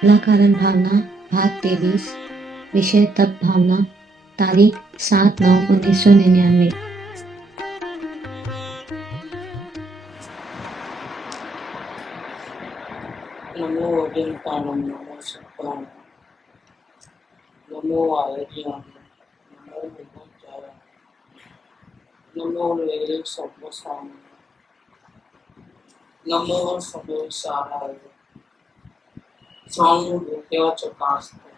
कारण भावना भाग 23 विषय तप भावना तारीख 7/9/1999। नमो अजंताणं नमो सत्ताणं नमो आयर्याणं नमो विभुचाराणं नमो वैरे सर्वसामान्याय नमो सर्वसाराय स्वानुभूत्या च कास्ते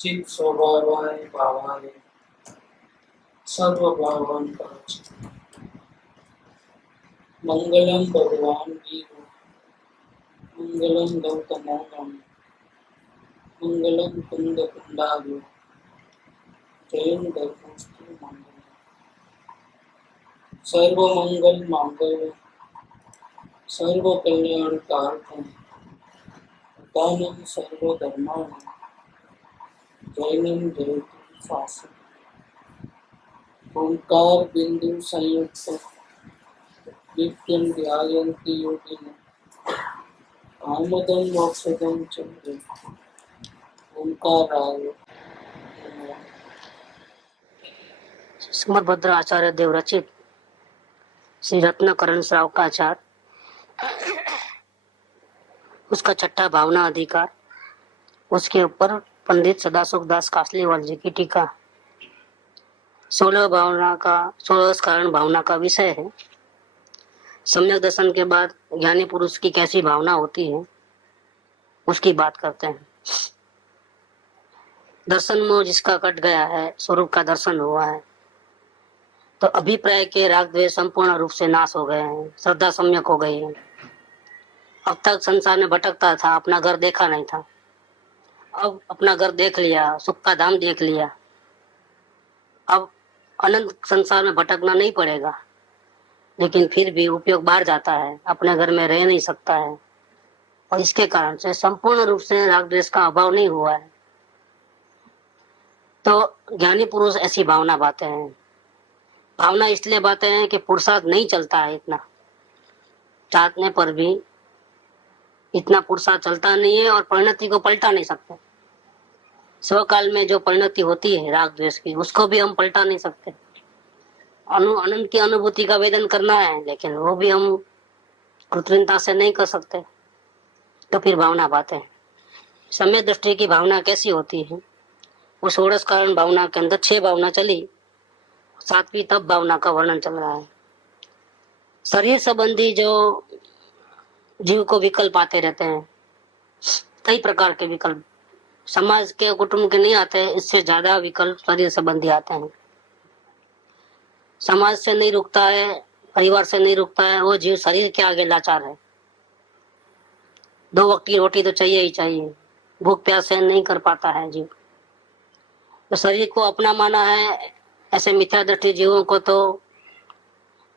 चित् स्वभावाय भावाय सर्वभावान् परच मंगलम भगवान वीर मंगलम गौतमोऽहं मंगलम कुंद कुंडालु जयं धर्मस्तु मंगलम सर्वमंगल मांगल्य सर्व कल्याण कारकम दानम सर्वधर्माणं जैनम जयतु शासनम ओंकार बिंदु संयुक्त नित्यं ध्यायन्ति योगिनः आमदं मोक्षदं च ओंकाराय नमः। समरभद्र आचार्य देव रचित श्री रत्नकरण श्रावकाचार उसका छठा भावना अधिकार, उसके ऊपर पंडित सदासुख दास कासलीवाल जी की टीका। 16 कारण भावना का विषय है। सम्यक दर्शन के बाद ज्ञानी पुरुष की कैसी भावना होती है उसकी बात करते हैं। दर्शन मोह जिसका कट गया है, स्वरूप का दर्शन हुआ है, तो अभिप्राय के राग द्वेष संपूर्ण रूप से नाश हो गए हैं, श्रद्धा सम्यक हो गई है। अब तक संसार में भटकता था, अपना घर देखा नहीं था, अब अपना घर देख लिया, सुख का धाम देख लिया। अब अनंत संसार में भटकना नहीं पड़ेगा, लेकिन फिर भी उपयोग बाहर जाता है, अपने घर में रह नहीं सकता है, और इसके कारण से संपूर्ण रूप से राग द्वेष का अभाव नहीं हुआ है। तो ज्ञानी पुरुष ऐसी भावना बातें हैं। भावना इसलिए बातें हैं कि पुरुषार्थ नहीं चलता है, इतना चाहने पर भी इतना पुरुषार्थ चलता नहीं है, और परिणति को पलटा नहीं सकते। स्वकाल में जो परिणति होती है राग द्वेष की, उसको भी हम पलटा नहीं सकते। अनंत की अनुभूति का वेदन करना है, लेकिन वो भी हम कृत्रिमता से नहीं कर सकते। तो फिर भावना बातें, समय दृष्टि की भावना कैसी होती है। वो 16 कारण भावना के अंदर 6 भावना चली, 7वीं तप भावना का वर्णन चल रहा है। शरीर संबंधी जो जीव को विकल्प आते रहते हैं, कई प्रकार के विकल्प, समाज के कुटुंब के नहीं आते, इससे ज्यादा विकल्प शरीर संबंधी आते हैं। समाज से नहीं रुकता है, परिवार से नहीं रुकता है, वो जीव शरीर के आगे लाचार है। 2 वक्त की रोटी तो चाहिए ही चाहिए, भूख प्यास से नहीं कर पाता है जीव। तो शरीर को अपना माना है, ऐसे मिथ्या दृष्टि जीवों को तो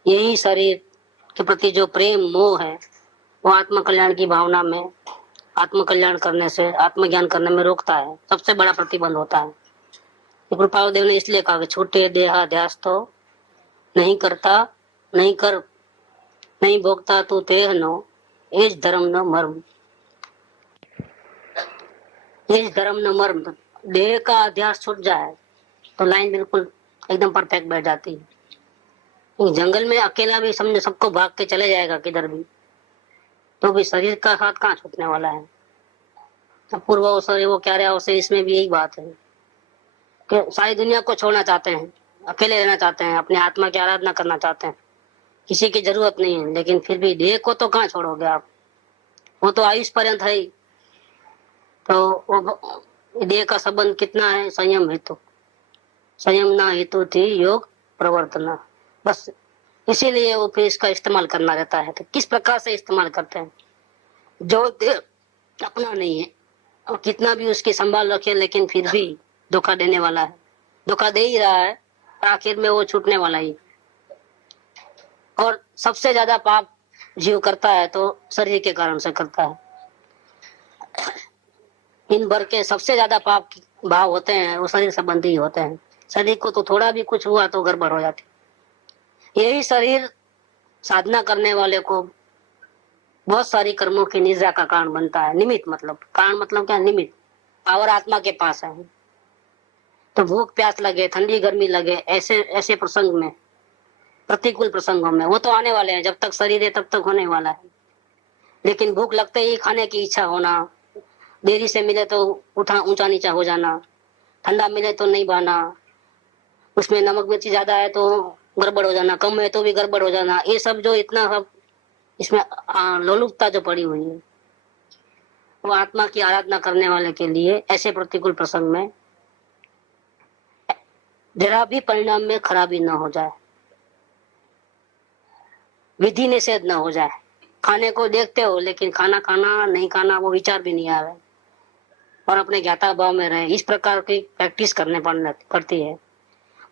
यही शरीर के प्रति जो प्रेम मोह है, वो आत्म कल्याण की भावना में, आत्म कल्याण करने से, आत्मज्ञान करने में रोकता है, सबसे बड़ा प्रतिबंध होता है। कृपाल देव ने इसलिए कहा कि छूटे देहाध्यास तो नहीं करता, नहीं कर नहीं भोगता तू तेह नो, एज धर्म न मर्म, एज धर्म न मर्म। देह का अध्यास छूट जाए तो लाइन बिल्कुल एकदम परफेक्ट बैठ जाती है। जंगल में अकेला भी समझो सबको भाग के चले जाएगा किधर भी, तो भी शरीर का साथ कहाँ छूटने वाला है। पूर्व अवसर वो क्या रहा अवसर, इसमें भी यही बात है कि सारी दुनिया को छोड़ना चाहते हैं, अकेले रहना चाहते हैं, अपने आत्मा की आराधना करना चाहते हैं, किसी की जरूरत नहीं है, लेकिन फिर भी देह को तो कहाँ छोड़ोगे आप, वो तो आयुष पर्यंत है ही। तो वो देह का संबंध कितना है, संयम हेतु, संयम ना हेतु थी योग प्रवर्तना, बस इसीलिए वो फिर इसका इस्तेमाल करना रहता है। तो किस प्रकार से इस्तेमाल करते हैं, जो देह अपना नहीं है और कितना भी उसकी संभाल रखे, लेकिन फिर भी धोखा देने वाला है, धोखा दे ही रहा है, आखिर में वो छूटने वाला ही। और सबसे ज्यादा पाप जीव करता है तो शरीर के कारण से करता है। इन भर के सबसे ज्यादा पाप भाव होते हैं वो शरीर संबंधी होते हैं। शरीर को तो थोड़ा भी कुछ हुआ तो गड़बड़ हो जाती। यही शरीर साधना करने वाले को बहुत सारी कर्मों की निद्रा का कारण बनता है। निमित्त मतलब, कारण मतलब क्या, निमित्त। पावर आत्मा के पास है। तो भूख प्यास लगे, ठंडी गर्मी लगे, ऐसे ऐसे प्रसंग में, प्रतिकूल प्रसंगों में, वो तो आने वाले हैं। जब तक शरीर है तब तक होने वाला है। लेकिन भूख लगते ही खाने की इच्छा होना, देरी से मिले तो उठा ऊंचा नीचा हो जाना, ठंडा मिले तो नहीं बहाना, उसमें नमक मिर्ची ज्यादा है तो गड़बड़ हो जाना, कम है तो भी गड़बड़ हो जाना, ये सब जो इतना सब इसमें लोलुपता जो पड़ी हुई है, वो आत्मा की आराधना करने वाले के लिए ऐसे प्रतिकूल प्रसंग में जरा भी परिणाम में खराबी न हो जाए, विधि निषेध न हो जाए। खाने को देखते हो लेकिन खाना खाना नहीं खाना वो विचार भी नहीं आवे, और अपने ज्ञाता भाव में रहे, इस प्रकार की प्रैक्टिस करने पड़ती है।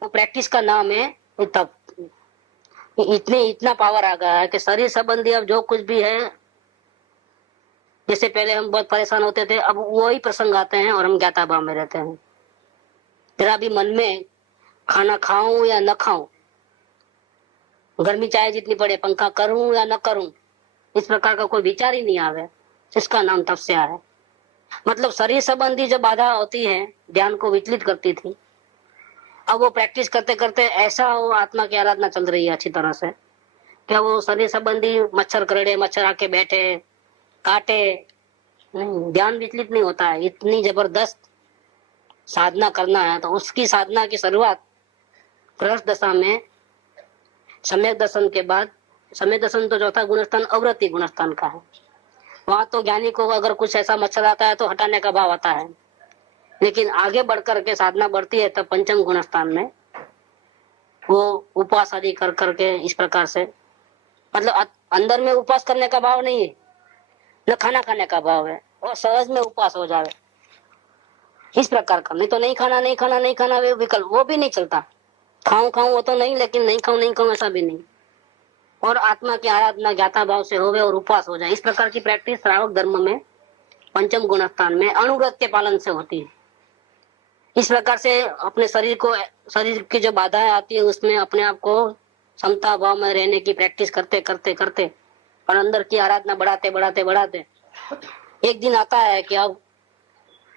वो प्रैक्टिस का नाम है तप। इतने इतना पावर आ गया है कि शरीर संबंधी अब जो कुछ भी है, जैसे पहले हम बहुत परेशान होते थे, अब वही प्रसंग आते हैं और हम ज्ञाता भाव में रहते हैं। जरा भी मन में खाना खाऊं या न खाऊं, गर्मी चाहे जितनी पड़े, पंखा करूं या न करूं, इस प्रकार का कोई विचार ही नहीं आवे, इसका नाम तपस्या है। मतलब शरीर संबंधी जो बाधा होती है, ध्यान को विचलित करती थी, अब वो प्रैक्टिस करते करते ऐसा वो आत्मा की आराधना चल रही है अच्छी तरह से, क्या वो शरीर संबंधी मच्छर करड़े, मच्छर आके बैठे काटे, नहीं, ध्यान विचलित नहीं होता है। इतनी जबरदस्त साधना करना है तो उसकी साधना की शुरुआत प्रहर्ष दशा में, सम्यक दर्शन के बाद, सम्यक दर्शन तो चौथा गुणस्थान अवृत्ति गुणस्थान का है। वहां तो ज्ञानी को अगर कुछ ऐसा मच्छर आता है तो हटाने का भाव आता है, लेकिन आगे बढ़कर के साधना बढ़ती है तब पंचम गुणस्थान में वो उपवास आदि कर करके इस प्रकार से, मतलब अंदर में उपवास करने का भाव नहीं है, न खाना खाने का भाव है, और सहज में उपवास हो जाए इस प्रकार का। नहीं तो नहीं खाना नहीं खाना नहीं खाना, वे विकल्प वो भी नहीं चलता। खाऊं खाऊं वो तो नहीं, लेकिन नहीं खाऊं ऐसा भी नहीं। और आत्मा की आराधना ज्ञाता भाव से होवे और उपवास हो जाए, इस प्रकार की प्रैक्टिस श्रावक धर्म में पंचम गुणस्थान में अनुव्रत के पालन से होती है। इस प्रकार से अपने शरीर को, शरीर की जो बाधाएं आती है उसमें अपने आप को समता भाव में रहने की प्रैक्टिस करते करते करते और अंदर की आराधना बढ़ाते बढ़ाते बढ़ाते एक दिन आता है कि अब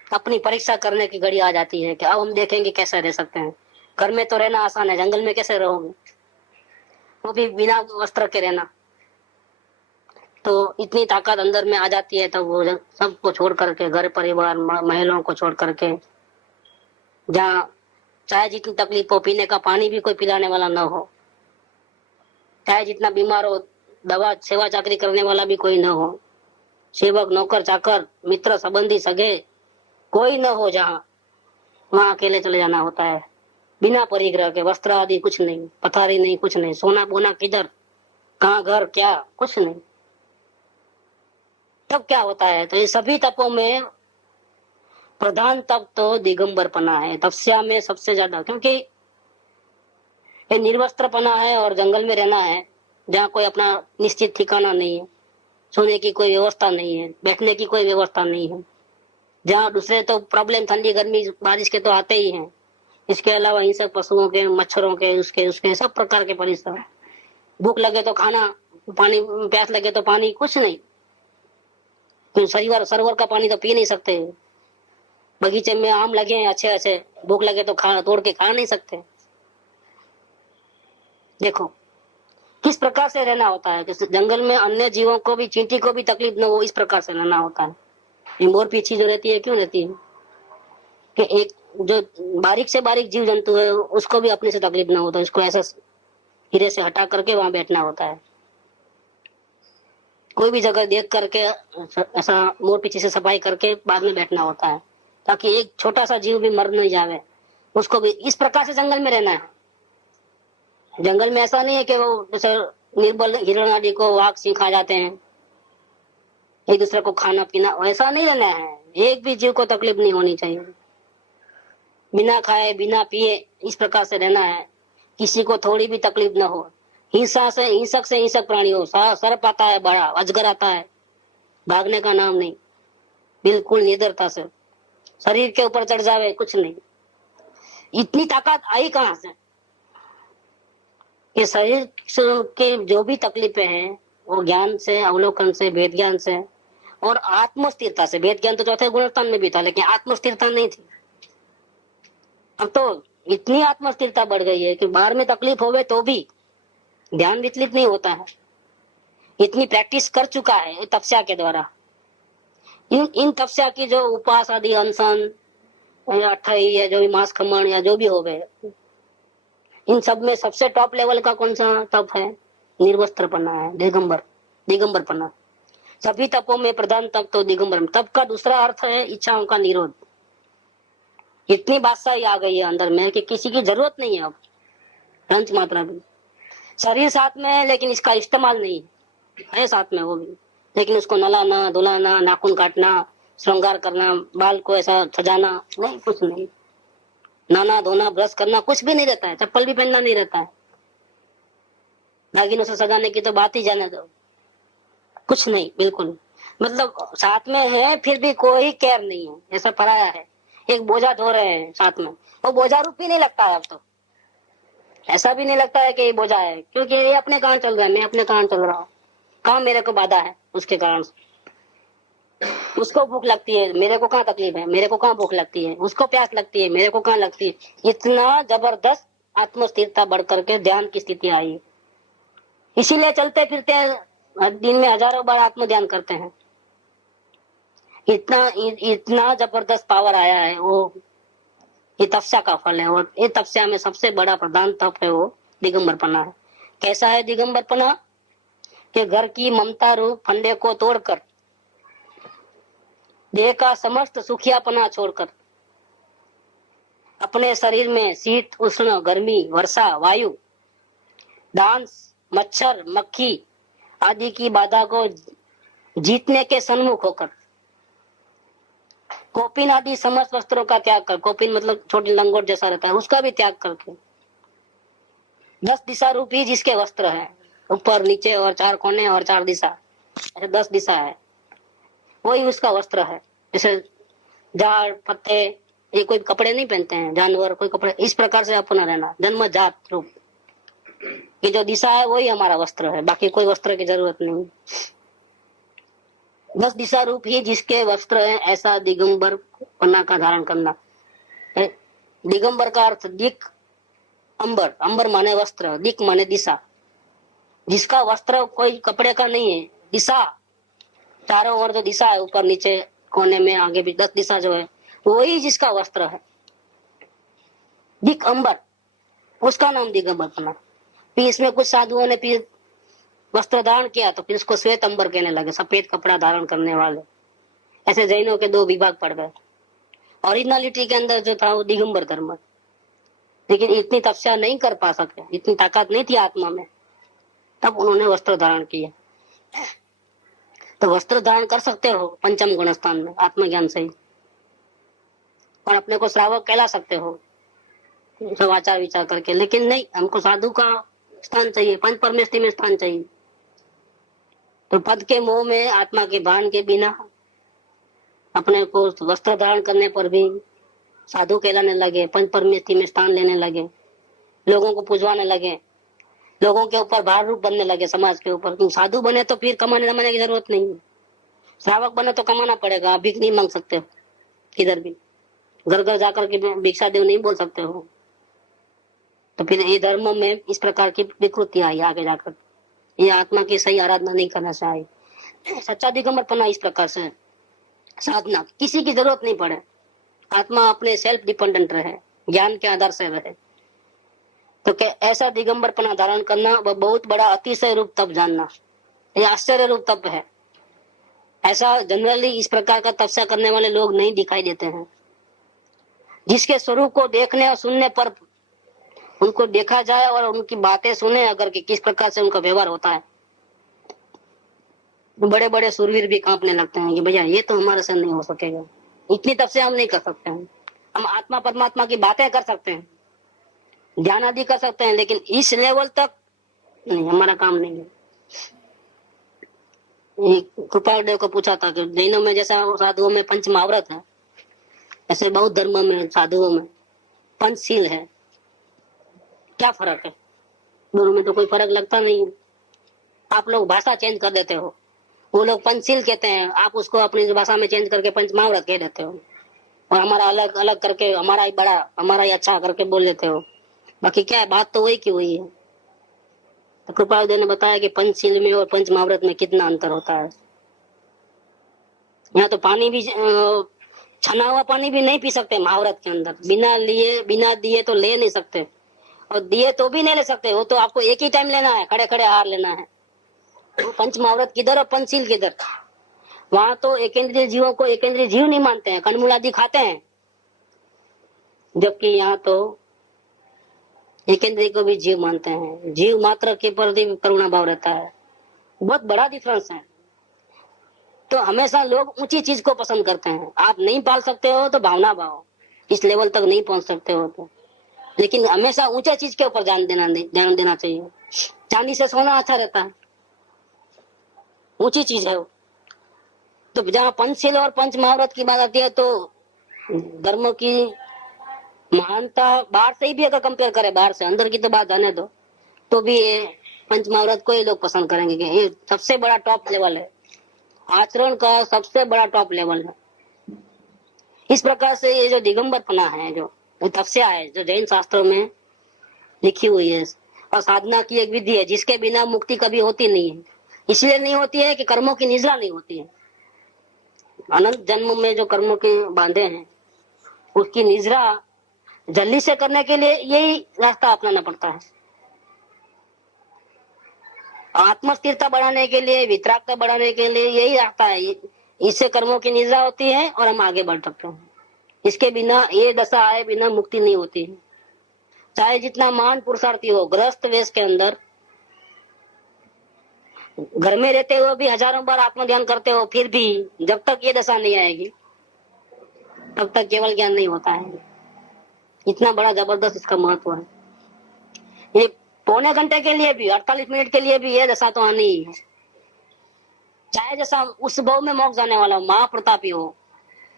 अपनी परीक्षा करने की घड़ी आ जाती है कि अब हम देखेंगे कैसे रह सकते हैं। घर में तो रहना आसान है, जंगल में कैसे रहोगे, वो भी बिना वस्त्र के रहना। तो इतनी ताकत अंदर में आ जाती है, तब वो सबको छोड़ करके, घर परिवार महिलाओं को छोड़ करके, जहाँ चाहे जितनी तकलीफ हो, पीने का पानी भी कोई पिलाने वाला न हो, चाहे जितना बीमार हो, दवा सेवा चाकरी करने वाला भी कोई न हो, सेवक नौकर चाकर मित्र संबंधी सगे कोई न हो, जहाँ वहां अकेले चले जाना होता है, बिना परिग्रह के, वस्त्र आदि कुछ नहीं, पथारी नहीं, कुछ नहीं, सोना बोना किधर, कहाँ घर क्या, कुछ नहीं। तब क्या होता है, तो ये सभी तपों में प्रधान तप तो दिगंबरपना है, तपस्या में सबसे ज्यादा, क्योंकि ये निर्वस्त्रपना है और जंगल में रहना है, जहाँ कोई अपना निश्चित ठिकाना नहीं है, सोने की कोई व्यवस्था नहीं है, बैठने की कोई व्यवस्था नहीं है, जहाँ दूसरे तो प्रॉब्लम ठंडी गर्मी बारिश के तो आते ही हैं, इसके अलावा हिंसक पशुओं के, मच्छरों के, उसके उसके सब प्रकार के परिश्रम, भूख लगे तो खाना, पानी, प्यास लगे तो पानी, कुछ नहीं, सरोवर का पानी तो पी नहीं सकते, बगीचे में आम लगे हैं अच्छे अच्छे, भूख लगे तो खा तोड़ के खा नहीं सकते। देखो किस प्रकार से रहना होता है कि जंगल में अन्य जीवों को भी, चींटी को भी तकलीफ न हो, इस प्रकार से रहना होता है। ये मोर पीछी जो रहती है, क्यों रहती है कि एक जो बारीक से बारीक जीव जंतु है उसको भी अपने से तकलीफ न होता है, उसको ऐसा हीरे से हटा करके वहां बैठना होता है। कोई भी जगह देख करके ऐसा मोर पीछे से सफाई करके बाद में बैठना होता है, ताकि एक छोटा सा जीव भी मर नहीं जावे, उसको भी इस प्रकार से जंगल में रहना है। जंगल में ऐसा नहीं है कि वो जैसे निर्बल हिरण आदि को वाघ सिंह खा जाते हैं, एक दूसरे को खाना पीना, वैसा नहीं रहना है। एक भी जीव को तकलीफ नहीं होनी चाहिए, बिना खाए बिना पिए इस प्रकार से रहना है, किसी को थोड़ी भी तकलीफ न हो। हिंसा से हिंसक प्राणी हो, सर्प आता है बड़ा, अजगर आता है, भागने का नाम नहीं, बिल्कुल निडरता से शरीर के ऊपर चढ़ जावे, कुछ नहीं। इतनी ताकत आई कहां से कि शरीर के जो भी तकलीफें हैं वो ज्ञान से, अवलोकन से, भेद ज्ञान से और आत्म स्थिरता से। भेद ज्ञान तो चौथे गुणस्थान में भी था, लेकिन आत्म स्थिरता नहीं थी। अब तो इतनी आत्म स्थिरता बढ़ गई है कि बाहर में तकलीफ होवे तो भी ध्यान विचलित नहीं होता है। इतनी प्रैक्टिस कर चुका है तपस्या के द्वारा। इन तपस्या की जो उपवास आदि, अनशन या अठई या जो भी मांस खमण या जो भी हो गए, इन सब में सबसे टॉप लेवल का कौन सा तप है? निर्वस्त्रपना है, दिगंबरपना। सभी तपों में प्रधान तप तो दिगंबर। तप का दूसरा अर्थ है इच्छाओं का निरोध। इतनी बादशाही आ गई है अंदर में कि किसी की जरूरत नहीं है अब अंश मात्रा भी। शरीर साथ में है लेकिन इसका इस्तेमाल नहीं है साथ में वो भी, लेकिन उसको नलाना, धुलाना, नाखून काटना, श्रृंगार करना, बाल को ऐसा सजाना नहीं, कुछ नहीं। नहाना धोना, ब्रश करना कुछ भी नहीं रहता है, चप्पल भी पहनना नहीं रहता है। नागिनों से सगाने की तो बात ही जाने दो, कुछ नहीं बिल्कुल। मतलब साथ में है फिर भी कोई केयर नहीं है, ऐसा पराया है। एक बोझा ढो रहे हैं साथ में, वो बोझा रूप ही नहीं लगता है अब तो। ऐसा भी नहीं लगता है कि ये बोझा है, क्योंकि ये अपने कारण चल रहा है, मैं अपने कारण चल रहा हूँ। काम मेरे को बाधा है उसके कारण से। उसको भूख लगती है, मेरे को कहाँ तकलीफ है, मेरे को कहाँ भूख लगती है। उसको प्यास लगती है, मेरे को कहाँ लगती है। इतना जबरदस्त आत्मस्थिरता बढ़ करके ध्यान की स्थिति आई। इसीलिए चलते फिरते दिन में हजारों बार आत्म ध्यान करते हैं। इतना जबरदस्त पावर आया है। वो ये तपस्या का फल है, और ये तपस्या में सबसे बड़ा प्रधान तप है वो दिगंबरपना है। कैसा है दिगंबरपना? कि घर की ममता रूप फंदे को तोड़कर, देह का समस्त सुखियापना छोड़कर, अपने शरीर में शीत, उष्ण, गर्मी, वर्षा, वायु, डांस, मच्छर, मक्खी आदि की बाधा को जीतने के सन्मुख होकर, कौपीन आदि समस्त वस्त्रों का त्याग कर, कौपीन मतलब छोटी लंगोट जैसा रहता है, उसका भी त्याग करके 10 दिशा रूपी जिसके वस्त्र है, ऊपर नीचे और 4 कोने और 4 दिशा, ऐसे 10 दिशा है, वही उसका वस्त्र है। जैसे झाड़ पत्ते ये कोई कपड़े नहीं पहनते हैं, जानवर कोई कपड़े, इस प्रकार से अपना रहना जन्म जात रूप की जो दिशा है वही हमारा वस्त्र है, बाकी कोई वस्त्र की जरूरत नहीं। 10 दिशा रूप ही जिसके वस्त्र है, ऐसा दिगंबर पन्ना का धारण करना। दिगंबर का अर्थ दिक अंबर, अंबर माने वस्त्र, दिक माने दिशा। जिसका वस्त्र कोई कपड़े का नहीं है, दिशा चारों ओर जो दिशा है, ऊपर नीचे कोने में आगे भी 10 दिशा जो है, वही जिसका वस्त्र है दिक अंबर, उसका नाम दिगंबर पन्ना। फिर इसमें कुछ साधुओं ने फिर वस्त्र धारण किया तो फिर उसको श्वेत अंबर कहने लगे, सफेद कपड़ा धारण करने वाले। ऐसे जैनों के 2 विभाग पड़ गए। ओरिजिनलिटी के अंदर जो था वो दिगंबर धर्म, लेकिन इतनी तपस्या नहीं कर पा सके, इतनी ताकत नहीं थी आत्मा में, तब उन्होंने वस्त्र धारण किया। तो वस्त्र धारण कर सकते हो पंचम गुण स्थान में आत्मज्ञान से ही, और अपने को श्रावक कहला सकते हो सब आचार विचार करके, लेकिन नहीं, हमको साधु का स्थान चाहिए, पंच परमेष्टि में स्थान चाहिए। तो पद के मोह में, आत्मा के भान के बिना अपने को वस्त्र धारण करने पर भी साधु कहलाने लगे, पंच परमेष्टि में स्थान लेने लगे, लोगों को पुजवाने लगे, लोगों के ऊपर भार रूप बनने लगे समाज के ऊपर। क्योंकि साधु बने तो फिर कमाने दमाने की जरूरत नहीं है, श्रावक बने तो कमाना पड़ेगा, भीख नहीं मांग सकते हो, किधर भी घर घर जाकर के भिक्षा देव नहीं बोल सकते हो। तो फिर ये धर्म में इस प्रकार की विकृति आई आगे जाकर, ये आत्मा की सही आराधना नहीं करने से आई। सच्चा दिगंबरपना इस प्रकार से साधना, किसी की जरूरत नहीं पड़े, आत्मा अपने सेल्फ डिपेंडेंट रहे, ज्ञान के आधार से रहे। तो क्या ऐसा दिगंबरपना धारण करना, वह बहुत बड़ा अतिशय रूप तप जानना, यह आश्चर्य रूप तप है। ऐसा जनरली इस प्रकार का तपस्या करने वाले लोग नहीं दिखाई देते हैं। जिसके स्वरूप को देखने और सुनने पर, उनको देखा जाए और उनकी बातें सुने अगर कि किस प्रकार से उनका व्यवहार होता है, बड़े बड़े सूरवीर भी कांपने लगते हैं कि भैया ये तो हमारे से नहीं हो सकेगा, इतनी तपस्या हम नहीं कर सकते हैं। हम आत्मा परमात्मा की बातें कर सकते हैं, ध्यान आदि कर सकते हैं, लेकिन इस लेवल तक नहीं, हमारा काम नहीं है। कृपाल देव को पूछा था कि जैनों में जैसा साधुओं में पंच महाव्रत है, ऐसे बौद्ध धर्म में साधुओं में पंचशील है, क्या फर्क है? दोनों में तो कोई फर्क लगता नहीं है। आप लोग भाषा चेंज कर देते हो। वो लोग पंचशील कहते हैं, आप उसको अपनी भाषा में चेंज करके पंच महाव्रत कह देते हो, और हमारा अलग अलग करके हमारा ही बड़ा हमारा ही अच्छा करके बोल देते हो। बाकी क्या है, बात तो वही की वही है। तो कृपालुदेव ने बताया कि पंचशील में और पंच महाव्रत में कितना अंतर होता है। यहाँ तो पानी भी छना हुआ पानी भी नहीं पी सकते महाव्रत के अंदर, बिना लिए बिना दिए तो ले नहीं सकते, और दिए तो भी नहीं ले सकते। वो तो आपको एक ही टाइम लेना है, खड़े खड़े हार लेना है। वो पंच महाव्रत किधर और पंचशील किधर? वहां तो एकेंद्रीय जीवों को एकेंद्रीय जीव नहीं मानते हैं, कंदमूल आदि खाते हैं, जबकि यहाँ तो एकेंद्रीय को भी जीव मानते हैं। जीव मात्र के प्रति करुणा भाव रहता है, बहुत बड़ा डिफरेंस है। तो हमेशा लोग ऊंची चीज को पसंद करते हैं। आप नहीं पाल सकते हो तो भावना भाव, इस लेवल तक नहीं पहुंच सकते हो तो, लेकिन हमेशा ऊंचे चीज के ऊपर ध्यान देना चाहिए। चांदी से सोना अच्छा रहता है, ऊंची चीज है वो। तो जहाँ पंचशील और पंच महाव्रत की बात आती है तो धर्म की महानता बाहर से ही भी अगर कंपेयर करें, बाहर से, अंदर की तो बात जाने दो, तो भी ये पंच महाव्रत को ही लोग पसंद करेंगे कि ये सबसे बड़ा टॉप लेवल है, आचरण का सबसे बड़ा टॉप लेवल है। इस प्रकार से ये जो दिगंबरपना है, जो तपस्या है, जो जैन शास्त्रों में लिखी हुई है, और साधना की एक विधि है जिसके बिना मुक्ति कभी होती नहीं है। इसलिए नहीं होती है कि कर्मों की निद्रा नहीं होती है। अनंत जन्म में जो कर्मों के बांधे हैं उसकी निद्रा जल्दी से करने के लिए यही रास्ता अपनाना पड़ता है। आत्मस्थिरता बढ़ाने के लिए, वितरागता बढ़ाने के लिए यही रास्ता है। इससे कर्मों की निद्रा होती है और हम आगे बढ़ सकते हैं। इसके बिना, ये दशा आए बिना मुक्ति नहीं होती है। चाहे जितना महान पुरुषार्थी हो, गृहस्थ वेश के अंदर घर में रहते हुए भी हजारों बार आत्मध्यान करते हो, फिर भी जब तक ये दशा नहीं आएगी तब तक केवल ज्ञान नहीं होता है। इतना बड़ा जबरदस्त इसका महत्व है। ये पौने घंटे के लिए भी, 48 मिनट के लिए भी ये दशा तो आनी ही है। चाहे जैसा उस भाव में मोक्ष जाने वाला हो, महाप्रतापी हो,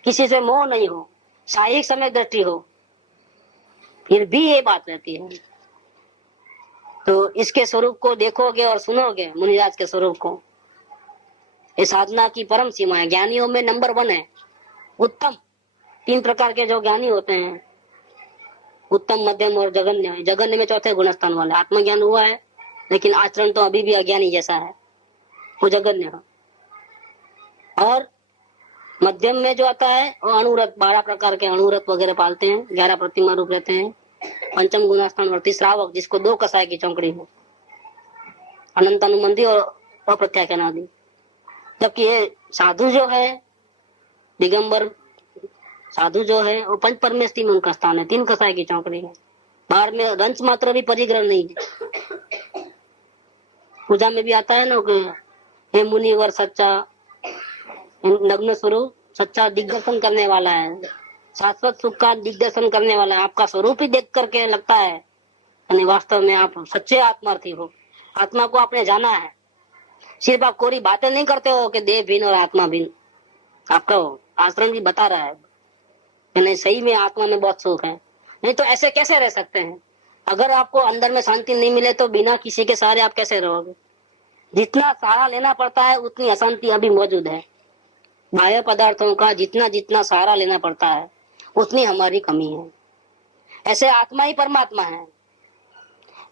किसी से मोह नहीं हो, शाहीक समय दृष्टि हो, फिर भी ये बात रहती है। तो इसके स्वरूप को देखोगे और सुनोगे, मुनिराज के स्वरूप को, ये साधना की परम सीमा है। ज्ञानियों में नंबर 1 है, उत्तम। 3 प्रकार के जो ज्ञानी होते हैं, उत्तम, मध्यम और जघन्य। जघन्य में चौथे गुणस्थान वाले। आत्मज्ञान हुआ है लेकिन आचरण तो अभी भी अज्ञानी जैसा है, वो जघन्य है। और मध्यम में जो आता है वो अणुरत, 12 प्रकार के अणुरत वगैरह पालते हैं, 11 प्रतिमा रूप रहते हैं। पंचम गुणास्थान और श्रावक, जिसको 2 कसाय की चौकड़ी है, अनंत अनुबंधी और अप्रत्याख्यान आदि। जबकि ये साधु जो है, दिगंबर साधु जो है, वो पंच परमेष्टि में उनका स्थान है, 3 कसाय की चौकड़ी है। बाहर में रंच मात्र भी परिग्रह नहीं है। पूजा में भी आता है ना कि हे मुनिवर सच्चा, नग्न स्वरूप सच्चा दिग्दर्शन करने वाला है, शाश्वत सुख का दिग्दर्शन करने वाला है। आपका स्वरूप ही देख करके लगता है यानी वास्तव में आप सच्चे आत्मार्थी हो, आत्मा को आपने जाना है। सिर्फ आप कोरी बातें नहीं करते हो कि देह भिन्न और आत्मा भिन्न, आपका आचरण भी बता रहा है नहीं, सही में आत्मा में बहुत सुख है। नहीं तो ऐसे कैसे रह सकते हैं? अगर आपको अंदर में शांति नहीं मिले तो बिना किसी के सहारे आप कैसे रहोगे? जितना सहारा लेना पड़ता है उतनी अशांति अभी मौजूद है। बाह्य पदार्थों का जितना जितना सहारा लेना पड़ता है उतनी हमारी कमी है। ऐसे आत्मा ही परमात्मा है,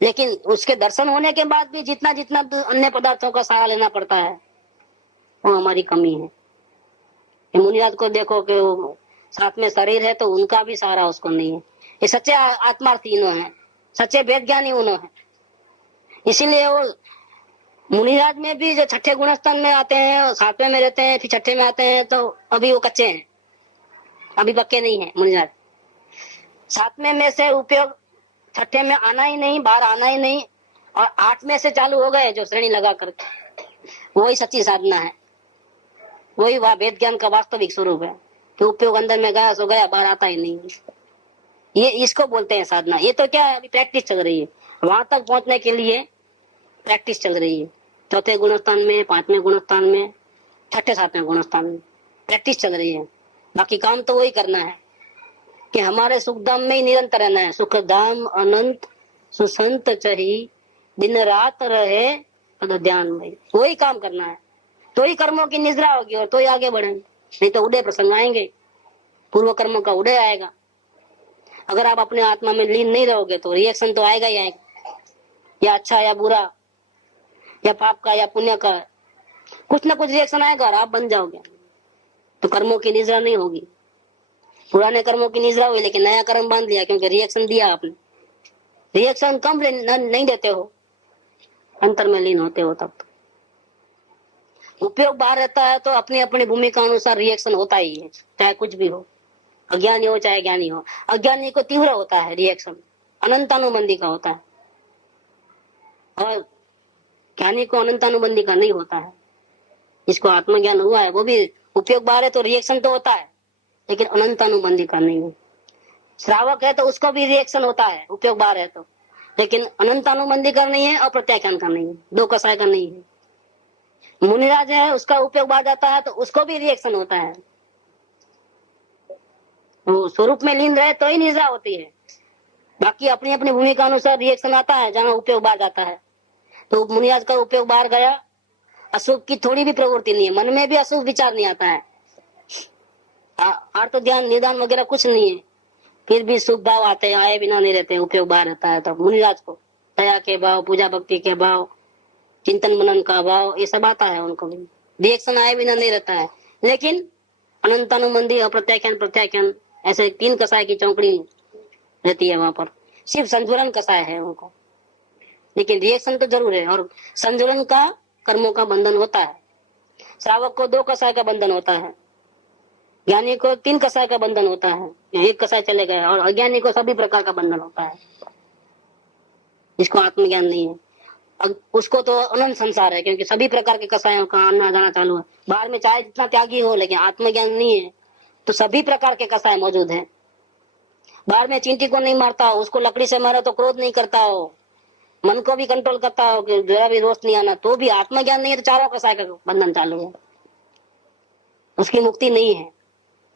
लेकिन उसके दर्शन होने के बाद भी जितना जितना अन्य पदार्थों का सहारा लेना पड़ता है वो हमारी कमी है। मुनिराज को देखो कि वो साथ में शरीर है तो उनका भी सहारा उसको नहीं है। ये सच्चे आत्मार्थी इन्हों है, सच्चे वेद ज्ञानी उन्हों है। इसीलिए वो मुनिराज में भी जो छठे गुणस्थान में आते हैं, 7वें में रहते हैं, फिर छठे में आते हैं, तो अभी वो कच्चे हैं, अभी पक्के नहीं है मुनिराज। 7वें में से उपयोग छठे में आना ही नहीं, बाहर आना ही नहीं, और 8 में से चालू हो गए जो श्रेणी लगा करके, वही सच्ची साधना है, वही वह वेद ज्ञान का वास्तविक स्वरूप है कि उपयोग अंदर में गया सो गया, बाहर आता ही नहीं। ये इसको बोलते हैं साधना। ये तो क्या है, अभी प्रैक्टिस चल रही है, वहां तक पहुंचने के लिए प्रैक्टिस चल रही है। चौथे गुणस्थान में, 5वें गुणस्थान में, छठे 7वें गुणस्थान में प्रैक्टिस चल रही है। बाकी काम तो वही करना है कि हमारे सुखधाम में ही निरंतर रहना है। सुखधाम अनंत सुसंत चही, दिन रात रहे तो ध्यान भाई वही काम करना है, तो ही कर्मों की निद्रा होगी और तो ही आगे बढ़ेंगे। नहीं तो उदय प्रसंग आएंगे, पूर्व कर्मों का उदय आएगा। अगर आप अपने आत्मा में लीन नहीं रहोगे तो रिएक्शन तो आएगा ही आएगा, या अच्छा या बुरा, या पाप का या पुण्य का, कुछ ना कुछ रिएक्शन आएगा और आप बन जाओगे। तो कर्मों की निद्रा नहीं होगी। पुराने कर्मों की निद्रा हुई लेकिन नया कर्म बांध लिया, क्योंकि रिएक्शन दिया आपने। रिएक्शन कम नहीं देते हो, अंतर में लीन होते हो तब तो। उपयोग बाहर रहता है तो अपनी अपनी भूमिका अनुसार रिएक्शन होता ही है, चाहे कुछ भी हो, अज्ञानी हो चाहे ज्ञानी हो। अज्ञानी को तीव्र होता है रिएक्शन, अनंतानुबंधी का होता है, और ज्ञानी को अनंतानुबंधी का नहीं होता है। जिसको आत्मज्ञान हुआ है वो भी उपयोग बाहर है तो रिएक्शन तो होता है, लेकिन अनंतानुबंधी का नहीं है। श्रावक है तो उसको भी रिएक्शन होता है, उपयोग बाहर है तो, लेकिन अनंतानुबंधी का नहीं है और प्रत्याख्यान का नहीं है, दो कसाय का नहीं है। मुनिराज है, उसका उपयोग बाहर जाता है तो उसको भी रिएक्शन होता है। वो स्वरूप में लीन रहे तो ही निद्रा होती है, बाकी अपनी अपनी भूमिका अनुसार रिएक्शन आता है जहाँ उपयोग बाहर जाता है। तो मुनिराज का उपयोग बाहर गया, अशुभ की थोड़ी भी प्रवृत्ति नहीं है, मन में भी अशुभ विचार नहीं आता है, अर्थ ध्यान निदान वगैरह कुछ नहीं है, फिर भी शुभ भाव आते हैं, आए बिना नहीं रहते, उपयोग बाहर रहता है। तो मुनिराज को दया के भाव, पूजा भक्ति के भाव, चिंतन मनन का भाव, ये सब आता है उनको भी, रिएक्शन आए बिना नहीं रहता है। लेकिन अनंतानुबंधी और प्रत्याख्यान प्रत्याख्यान ऐसे तीन कसाय की चौकड़ी रहती है वहां पर। सिर्फ संजुलन कसाय है उनको, लेकिन रिएक्शन तो जरूर है। और संजुलन का कर्मों का बंधन होता है। श्रावक को दो कसाय का बंधन होता है, ज्ञानी को तीन कसाय का बंधन होता है, एक कसाय चले गए, और अज्ञानी को सभी प्रकार का बंधन होता है। जिसको आत्मज्ञान नहीं है उसको तो अनंत संसार है, क्योंकि सभी प्रकार के कसायों का आना जाना चालू है। बाहर में चाहे जितना त्यागी हो, लेकिन आत्मज्ञान नहीं है तो सभी प्रकार के कसाय मौजूद है। बाहर में चींटी को नहीं मारता हो, उसको लकड़ी से मारो तो क्रोध नहीं करता हो, मन को भी कंट्रोल करता हो कि जरा भी रोष नहीं आना, तो भी आत्मज्ञान नहीं है तो चारों कसाय का बंधन चालू है, उसकी मुक्ति नहीं है।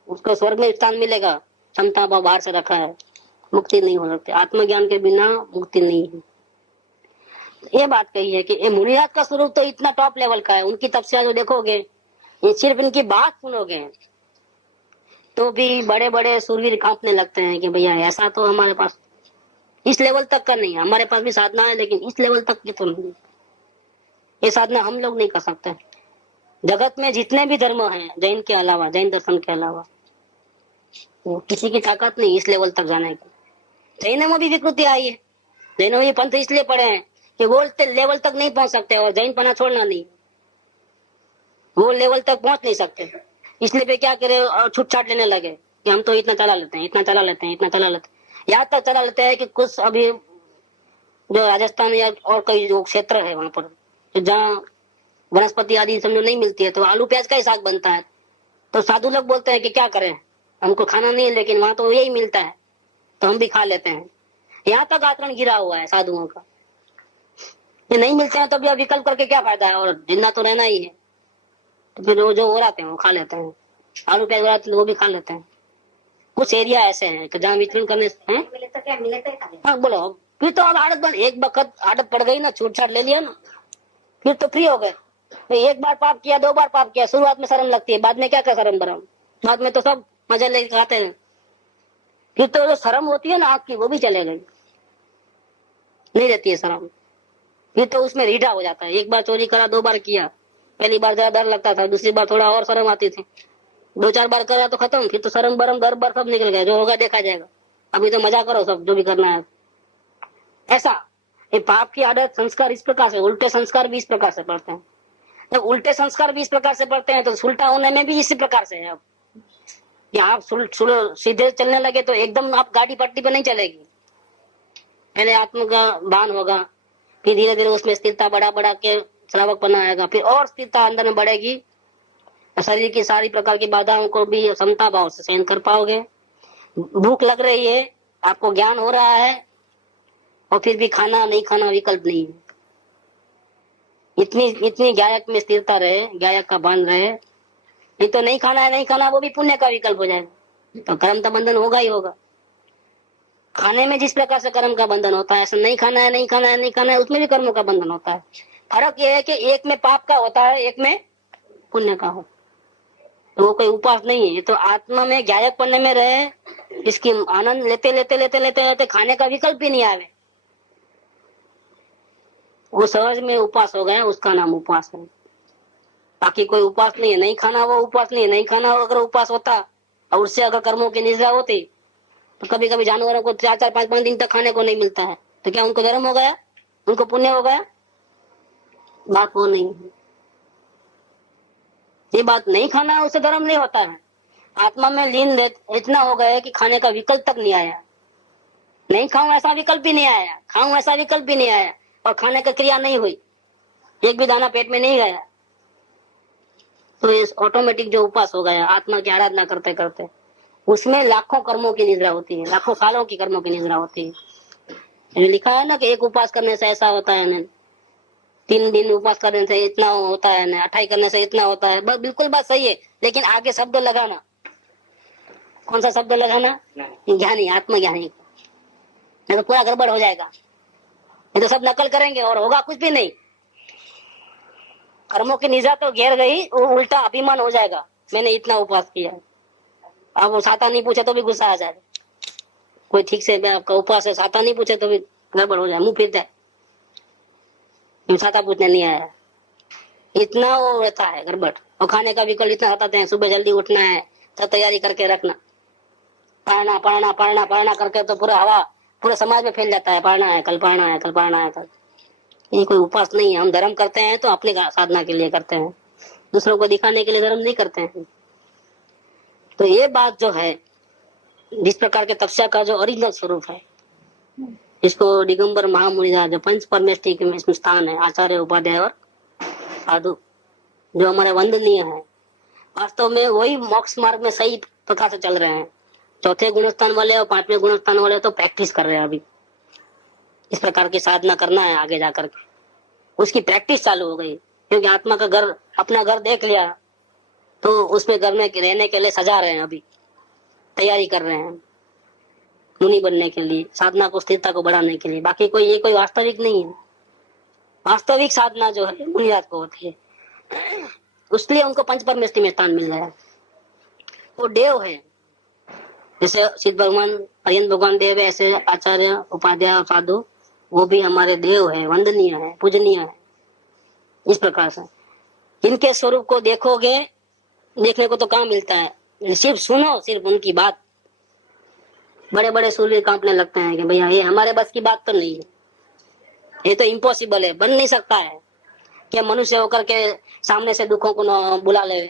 उसको स्वर्ग में स्थान मिलेगा, क्षमता भाव बाहर से रखा है, मुक्ति नहीं हो सकती। आत्मज्ञान के बिना मुक्ति नहीं है। ये बात कही है कि मुनिराज का स्वरूप तो इतना टॉप लेवल का है, उनकी तपस्या जो देखोगे, ये सिर्फ इनकी बात सुनोगे तो भी बड़े बड़े सूरवीर कांपने लगते हैं कि भैया ऐसा तो हमारे पास इस लेवल तक का नहीं है। हमारे पास भी साधना है, लेकिन इस लेवल तक की तो नहीं। ये साधना हम लोग नहीं कर सकते। जगत में जितने भी धर्म हैं, जैन के अलावा, जैन दर्शन के अलावा, वो किसी की ताकत नहीं इस लेवल तक जाने की। जैनों में भी विकृति आई है, जैनों में पंथ इसलिए पड़े हैं कि वो लेवल तक नहीं पहुंच सकते, और जैन पना छोड़ना नहीं, वो लेवल तक पहुंच नहीं सकते। इसलिए वे क्या करे, छूट छाट लेने लगे कि हम तो इतना चला लेते हैं, इतना चला लेते हैं, इतना चला लेते हैं। यहाँ तक चला लेते हैं कि कुछ अभी जो राजस्थान या और कई जो क्षेत्र है वहां पर, जहाँ वनस्पति आदि समझो नहीं मिलती है, तो आलू प्याज का ही साग बनता है। तो साधु लोग बोलते हैं कि क्या करें, हमको खाना नहीं है, लेकिन वहां तो यही मिलता है तो हम भी खा लेते हैं। यहाँ तक आचरण गिरा हुआ है साधुओं का। ये नहीं मिलते हैं तो भी विकल्प करके क्या फायदा है, और जिंदा तो रहना ही है। तो फिर वो जो ओराते हैं वो खा लेते हैं, आलू प्याज ओराते वो भी खा लेते हैं। कुछ एरिया ऐसे हैं कि जहाँ विचरण करने हाँ बोलो, फिर तो अब आदत बन, एक वक्त आदत पड़ गई ना, छूट छाट ले लिया ना, फिर तो फ्री हो गए। एक बार पाप किया, दो बार पाप किया, शुरुआत में शर्म लगती है, बाद में क्या क्या शर्म बरम, बाद में तो सब मजा लेके खाते हैं। फिर तो जो शर्म होती है ना आग की, वो भी चले गई, नहीं रहती है शर्म। फिर तो उसमें रीढ़ा हो जाता है। एक बार चोरी करा, दो बार किया, पहली बार ज्यादा डर लगता था, दूसरी बार थोड़ा और शर्म आती थी, दो चार बार करा तो खत्म, फिर तो शर्म बरम डर बर सब निकल गया, जो होगा देखा जाएगा, अभी तो मजा करो सब जो भी करना है। ऐसा ये पाप की आदत, संस्कार इस प्रकार से, उल्टे संस्कार भी इस प्रकार से पड़ते हैं। जब उल्टे संस्कार भी इस प्रकार से पड़ते हैं तो उल्टा होने में भी इसी प्रकार से है। अब या आप सीधे चलने लगे तो एकदम आप गाड़ी पट्टी पे नहीं चलेगी, पहले आत्म का भान होगा, फिर धीरे धीरे उसमें स्थिरता बढ़ा बढ़ा के श्रावक बना आएगा, फिर और स्थिरता अंदर में बढ़ेगी, शरीर की सारी प्रकार की बाधाओं को भी समता भाव से सहन कर पाओगे। भूख लग रही है, आपको ज्ञान हो रहा है, और फिर भी खाना नहीं खाना विकल्प नहीं है। इतनी गायक में स्थिरता रहे, गायक का भान रहे, नहीं तो नहीं खाना है, नहीं खाना वो भी पुण्य का विकल्प हो जाएगा, तो कर्म का बंधन होगा ही होगा। खाने में जिस प्रकार से कर्म का बंधन होता है, ऐसा नहीं खाना है, नहीं खाना है, नहीं खाना है, उसमें भी कर्मों का बंधन होता है। फर्क ये है कि एक में पाप का होता है, एक में पुण्य का हो। तो वो कोई उपवास नहीं है, ये तो आत्मा में ज्ञायक पन्ने में रहे, इसकी आनंद लेते लेते लेते लेते लेते खाने का विकल्प ही नहीं आवे, वो सहज में उपवास हो गया, उसका नाम उपवास है। बाकी कोई उपवास नहीं है, नहीं खाना वो उपवास नहीं है। नहीं खाना अगर उपवास होता और उससे अगर कर्मों की निद्रा होती तो कभी कभी जानवरों को 4-4, 5-5 दिन तक खाने को नहीं मिलता है, तो क्या उनको धर्म हो गया, उनको पुण्य हो गया? बात वो नहीं है। ये बात नहीं खाना है उससे धर्म नहीं होता है। आत्मा में लीन इतना हो गया है कि खाने का विकल्प तक नहीं आया। नहीं खाऊं ऐसा विकल्प भी नहीं आया, खाऊं ऐसा विकल्प भी नहीं आया, और खाने की क्रिया नहीं हुई, एक भी दाना पेट में नहीं गया, तो इस ऑटोमेटिक जो उपवास हो गया आत्मा की आराधना करते करते, उसमें लाखों कर्मों की निद्रा होती है, लाखों सालों की कर्मों की निद्रा होती है। लिखा है ना कि एक उपवास करने से ऐसा होता है ना, 3 दिन उपवास करने से इतना होता है ना, 28 करने से इतना होता है। बिल्कुल बात सही है, लेकिन आगे शब्द लगाना, कौन सा शब्द लगाना? ज्ञानी, आत्मज्ञानी, नहीं तो पूरा गड़बड़ हो जाएगा। ये तो सब नकल करेंगे और होगा कुछ भी नहीं। कर्मों की निद्रा तो घेर गई, वो उल्टा अभिमान हो जाएगा, मैंने इतना उपवास किया। अब वो साता नहीं पूछे तो भी गुस्सा आ जाएगा, कोई ठीक से आपका उपवास है, साता नहीं पूछे तो भी गड़बड़ हो जाए, मुंह फिर जाए, साता पूछने नहीं आया, इतना वो रहता है गड़बड़। और खाने का विकल्प इतना हटाते हैं, सुबह जल्दी उठना है, सब तैयारी करके रखना, पढ़ना पढ़ना पढ़ना पढ़ना करके तो पूरा हवा पूरे समाज में फैल जाता है, पढ़ना है कल, पढ़ना है कल, पढ़ना है कल। ये कोई उपवास नहीं है। हम धर्म करते हैं तो अपने साधना के लिए करते हैं, दूसरों को दिखाने के लिए धर्म नहीं करते हैं। तो ये बात जो है, जिस प्रकार के तपस्या का जो ओरिजिनल स्वरूप है, इसको दिगंबर महामुनि जो पंच परमेष्टि के इसमें स्थान है, आचार्य, उपाध्याय और साधु जो हमारे वंदनीय है, वास्तव में वही मोक्ष मार्ग में सही प्रकार से चल रहे हैं। चौथे गुणस्थान वाले और 5वें गुणस्थान वाले तो प्रैक्टिस कर रहे हैं, अभी इस प्रकार की साधना करना है आगे जाकर के, उसकी प्रैक्टिस चालू हो गई। क्योंकि आत्मा का घर, अपना घर देख लिया तो उसमें घर में रहने के लिए सजा रहे हैं, अभी तैयारी कर रहे हैं मुनि बनने के लिए, साधना को, स्थिरता को बढ़ाने के लिए। बाकी कोई ये कोई वास्तविक नहीं है। वास्तविक साधना जो है मुनिराज को होती है, उसलिए उनको पंच परमेष्टि में स्थान मिल गया। वो देव है, जैसे सिद्ध भगवान, अरिहंत भगवान देव है, ऐसे आचार्य, उपाध्याय और साधु वो भी हमारे देव है, वंदनीय है, पूजनीय है। इस प्रकार से इनके स्वरूप को देखोगे, देखने को तो कहाँ मिलता है, सिर्फ सुनो, सिर्फ उनकी बात, बड़े बड़े सूर्य कांपने लगते हैं कि भैया ये हमारे बस की बात तो नहीं है, ये तो इम्पॉसिबल है, बन नहीं सकता है कि मनुष्य होकर के सामने से दुखों को न बुला ले,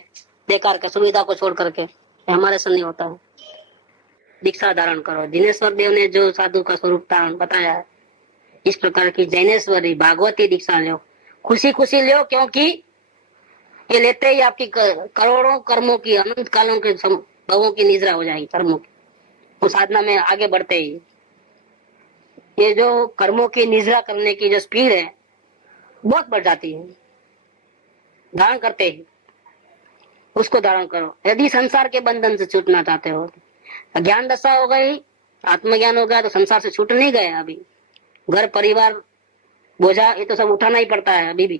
बेकार के सुविधा को छोड़ करके, हमारे से नहीं होता है। दीक्षा धारण करो, जिनेश्वर देव ने जो साधु का स्वरूप बताया है, इस प्रकार की जैनेश्वरी भागवती दीक्षा लो, खुशी खुशी लो, क्योंकि ये लेते ही आपकी करोड़ों कर्मों की, अनंत कालों के भवों की निद्रा हो जाएगी कर्मों की, उस साधना में आगे बढ़ते ही। ये जो कर्मों की निद्रा करने की जो स्पीड है बहुत बढ़ जाती है, धारण करते ही उसको धारण करो। यदि संसार के बंधन से छूटना चाहते हो, ज्ञान दशा हो गई, आत्मज्ञान हो गया, तो संसार से छूट नहीं गए। अभी घर परिवार बोझा ये तो सब उठाना ही पड़ता है, अभी भी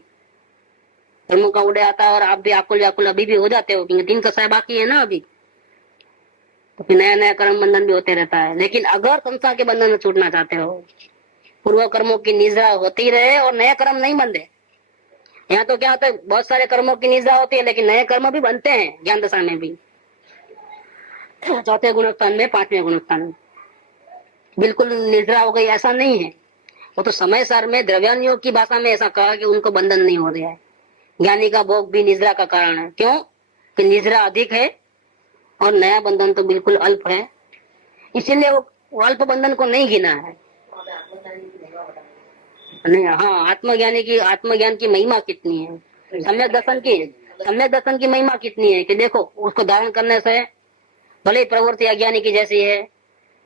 कर्मों का उड़े आता है, और आप भी आकुल व्याकुल अभी भी हो जाते हो, क्योंकि 3 कसाय बाकी है ना अभी, तो फिर नया नया कर्म बंधन भी होते रहता है। लेकिन अगर संसार के बंधन से छूटना चाहते हो, पूर्व कर्मों की निद्रा होती रहे और नए कर्म नहीं बंधे। यहाँ तो क्या होता है, बहुत सारे कर्मों की निद्रा होती है, लेकिन नए कर्म भी बनते हैं ज्ञान दशा में भी, चौथे गुणस्थान में, 5वें गुणस्थान में। बिल्कुल निद्रा हो गई ऐसा नहीं है, वो तो समय सार में द्रव्यान की भाषा में ऐसा कहा कि उनको बंधन नहीं हो रहा है। ज्ञानी का भोग भी निद्रा का कारण है, क्यों कि निद्रा अधिक है और नया बंधन तो बिल्कुल अल्प है, इसीलिए वो अल्प बंधन को नहीं गिना है। नहीं, हाँ, आत्मज्ञान की महिमा कितनी है, सम्यक दर्शन की महिमा कितनी है कि देखो, उसको धारण करने से भले ही प्रवृत्ति अज्ञानी की जैसी है,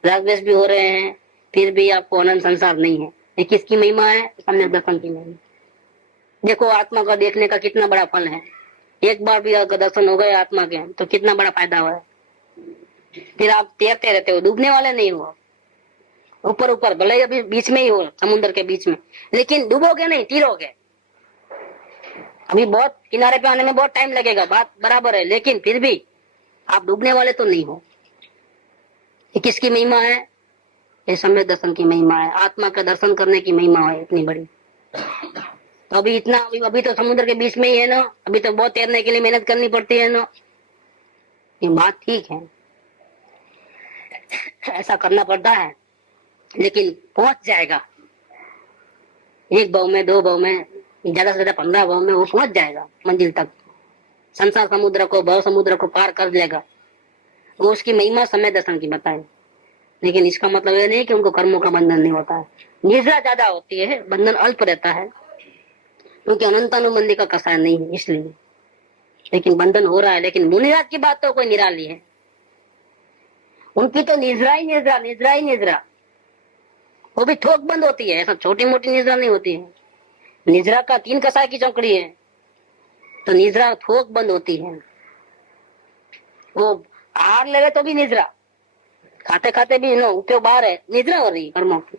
राग द्वेष भी हो रहे हैं, फिर भी आपको अनंत संसार नहीं है। ये किसकी महिमा है? सम्यक दर्शन की महिमा। देखो आत्मा का देखने का कितना बड़ा फल है, एक बार भी अगर दर्शन हो गए आत्मा के तो कितना बड़ा फायदा हुआ है। फिर आप तैरते रहते हो, डूबने वाले नहीं हो, ऊपर ऊपर, भले ही अभी बीच में ही हो, समुद्र के बीच में, लेकिन डूबोगे नहीं, तीरोगे। अभी बहुत किनारे पे आने में बहुत टाइम लगेगा, बात बराबर है, लेकिन फिर भी आप डूबने वाले तो नहीं हो। ये किसकी महिमा है? ये सम्यक दर्शन की महिमा है, आत्मा का दर्शन करने की महिमा है इतनी बड़ी। तो अभी इतना अभी तो समुद्र के बीच में ही है ना, अभी तो बहुत तैरने के लिए मेहनत करनी पड़ती है ना। ये बात ठीक है, ऐसा करना पड़ता है, लेकिन पहुंच जाएगा। एक भाव में, दो भाव में, ज्यादा से ज्यादा 15 भाव में वो पहुंच जाएगा मंजिल तक। संसार समुद्र को, भव समुद्र को पार कर लेगा। वो उसकी महिमा समय दर्शन की बताए, लेकिन इसका मतलब ये नहीं कि उनको कर्मों का बंधन नहीं होता है। निद्रा ज्यादा होती है, बंधन अल्प रहता है, क्योंकि अनंतानुबंधी का कसाय नहीं है इसलिए। लेकिन बंधन हो रहा है। लेकिन मुनिराज की बात तो कोई निराली है, उनकी तो निद्रा ही निद्रा, निद्रा ही निद्रा। वो भी थोक बंद होती है, ऐसा छोटी मोटी निद्रा नहीं होती है। निद्रा का 3 कसाय की चौकड़ी है, तो निद्रा थोक बंद होती है। वो आहार ले तो भी निद्रा, खाते खाते भी नो उपयोग बाहर है, निद्रा हो रही कर्मों की।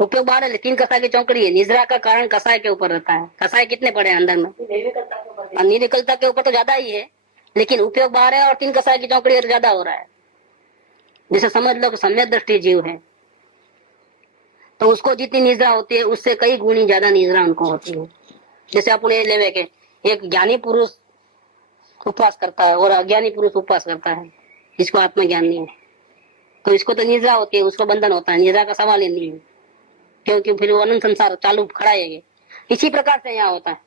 उपयोग बाहर है, 3 कसाय की चौकड़ी है। निद्रा का कारण कसाय के ऊपर रहता है। कसाय कितने पड़े हैं अंदर में? निर्विकलता के ऊपर तो ज्यादा ही है, लेकिन उपयोग बाहर है और 3 कसाय की चौकड़ी तो ज्यादा हो रहा है। जैसे समझ लो कि सम्यक दृष्टि जीव है, तो उसको जितनी निद्रा होती है उससे कई गुणी ज्यादा निद्रा उनको होती है। जैसे अपने लेवे के एक ज्ञानी पुरुष उपवास करता है और अज्ञानी पुरुष उपवास करता है, जिसको आत्मा ज्ञान नहीं है, तो इसको तो निद्रा होती है, उसको बंधन होता है। निद्रा का सवाल ही नहीं है, क्योंकि फिर वो अनंत संसार चालू खड़ा है। इसी प्रकार से यहाँ होता है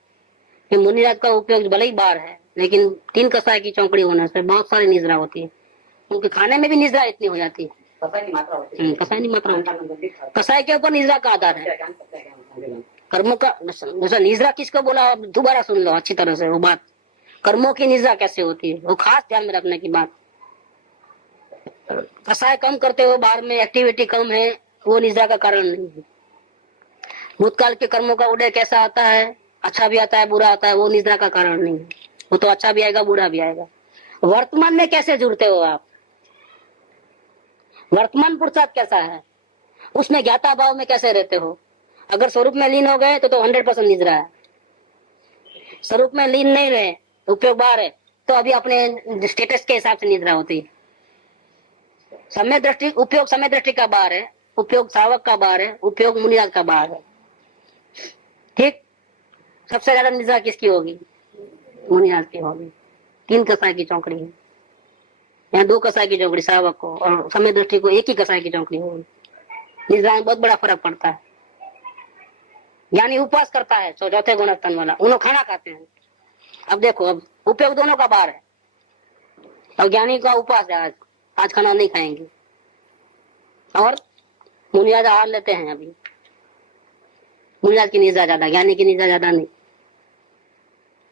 कि मुनिराज का उपयोग भले ही बार है, लेकिन 3 कसाय की चौकड़ी होने से बहुत सारी निद्रा होती है। उनके खाने में भी निद्रा इतनी हो जाती है, कसाय की मात्रा होती है। कसाय के ऊपर निद्रा का आधार है। कर्मों का जैसा निद्रा किसको बोला, दोबारा सुन लो अच्छी तरह से वो बात। कर्मों की निद्रा कैसे होती है वो खास ध्यान में रखने की बात। कसाय कम करते हो, बाहर में एक्टिविटी कम है, वो निद्रा का कारण नहीं है। भूतकाल के कर्मों का उदय कैसा आता है, अच्छा भी आता है बुरा आता है, वो निद्रा का कारण नहीं है। वो तो अच्छा भी आएगा बुरा भी आएगा। वर्तमान में कैसे जुड़ते हो आप, वर्तमान पुरुषार्थ कैसा है, उसमें ज्ञाता भाव में कैसे रहते हो। अगर स्वरूप में लीन हो गए तो 100% निद्रा है। स्वरूप में लीन नहीं रहे, उपयोग बाहर है, तो अभी अपने स्टेटस के हिसाब से निद्रा होती है। समय दृष्टि उपयोग समय दृष्टि का बाहर है, उपयोग सावक का बाहर है, उपयोग मुनिराज का बाहर है। ठीक, सबसे ज्यादा निद्रा किसकी होगी? मुनिराज की होगी। 3 कसाय की चौकड़ी है, यहाँ 2 कसाय की चौकड़ी सावक को, और समय दृष्टि को 1 ही कसाय की चौकड़ी होगी। निद्रा में बहुत बड़ा फर्क पड़ता है। यानी उपवास करता है चौथे गुणस्थान वाला, उन्होंने खाना खाते हैं। अब देखो, अब उपयोग दोनों का बाहर है, और ज्ञानी का उपवास है, आज खाना नहीं खाएंगे। और मुनिराज आहार लेते हैं। अभी मुनिराज की निद्रा ज्यादा, ज्ञानी की निद्रा ज्यादा नहीं।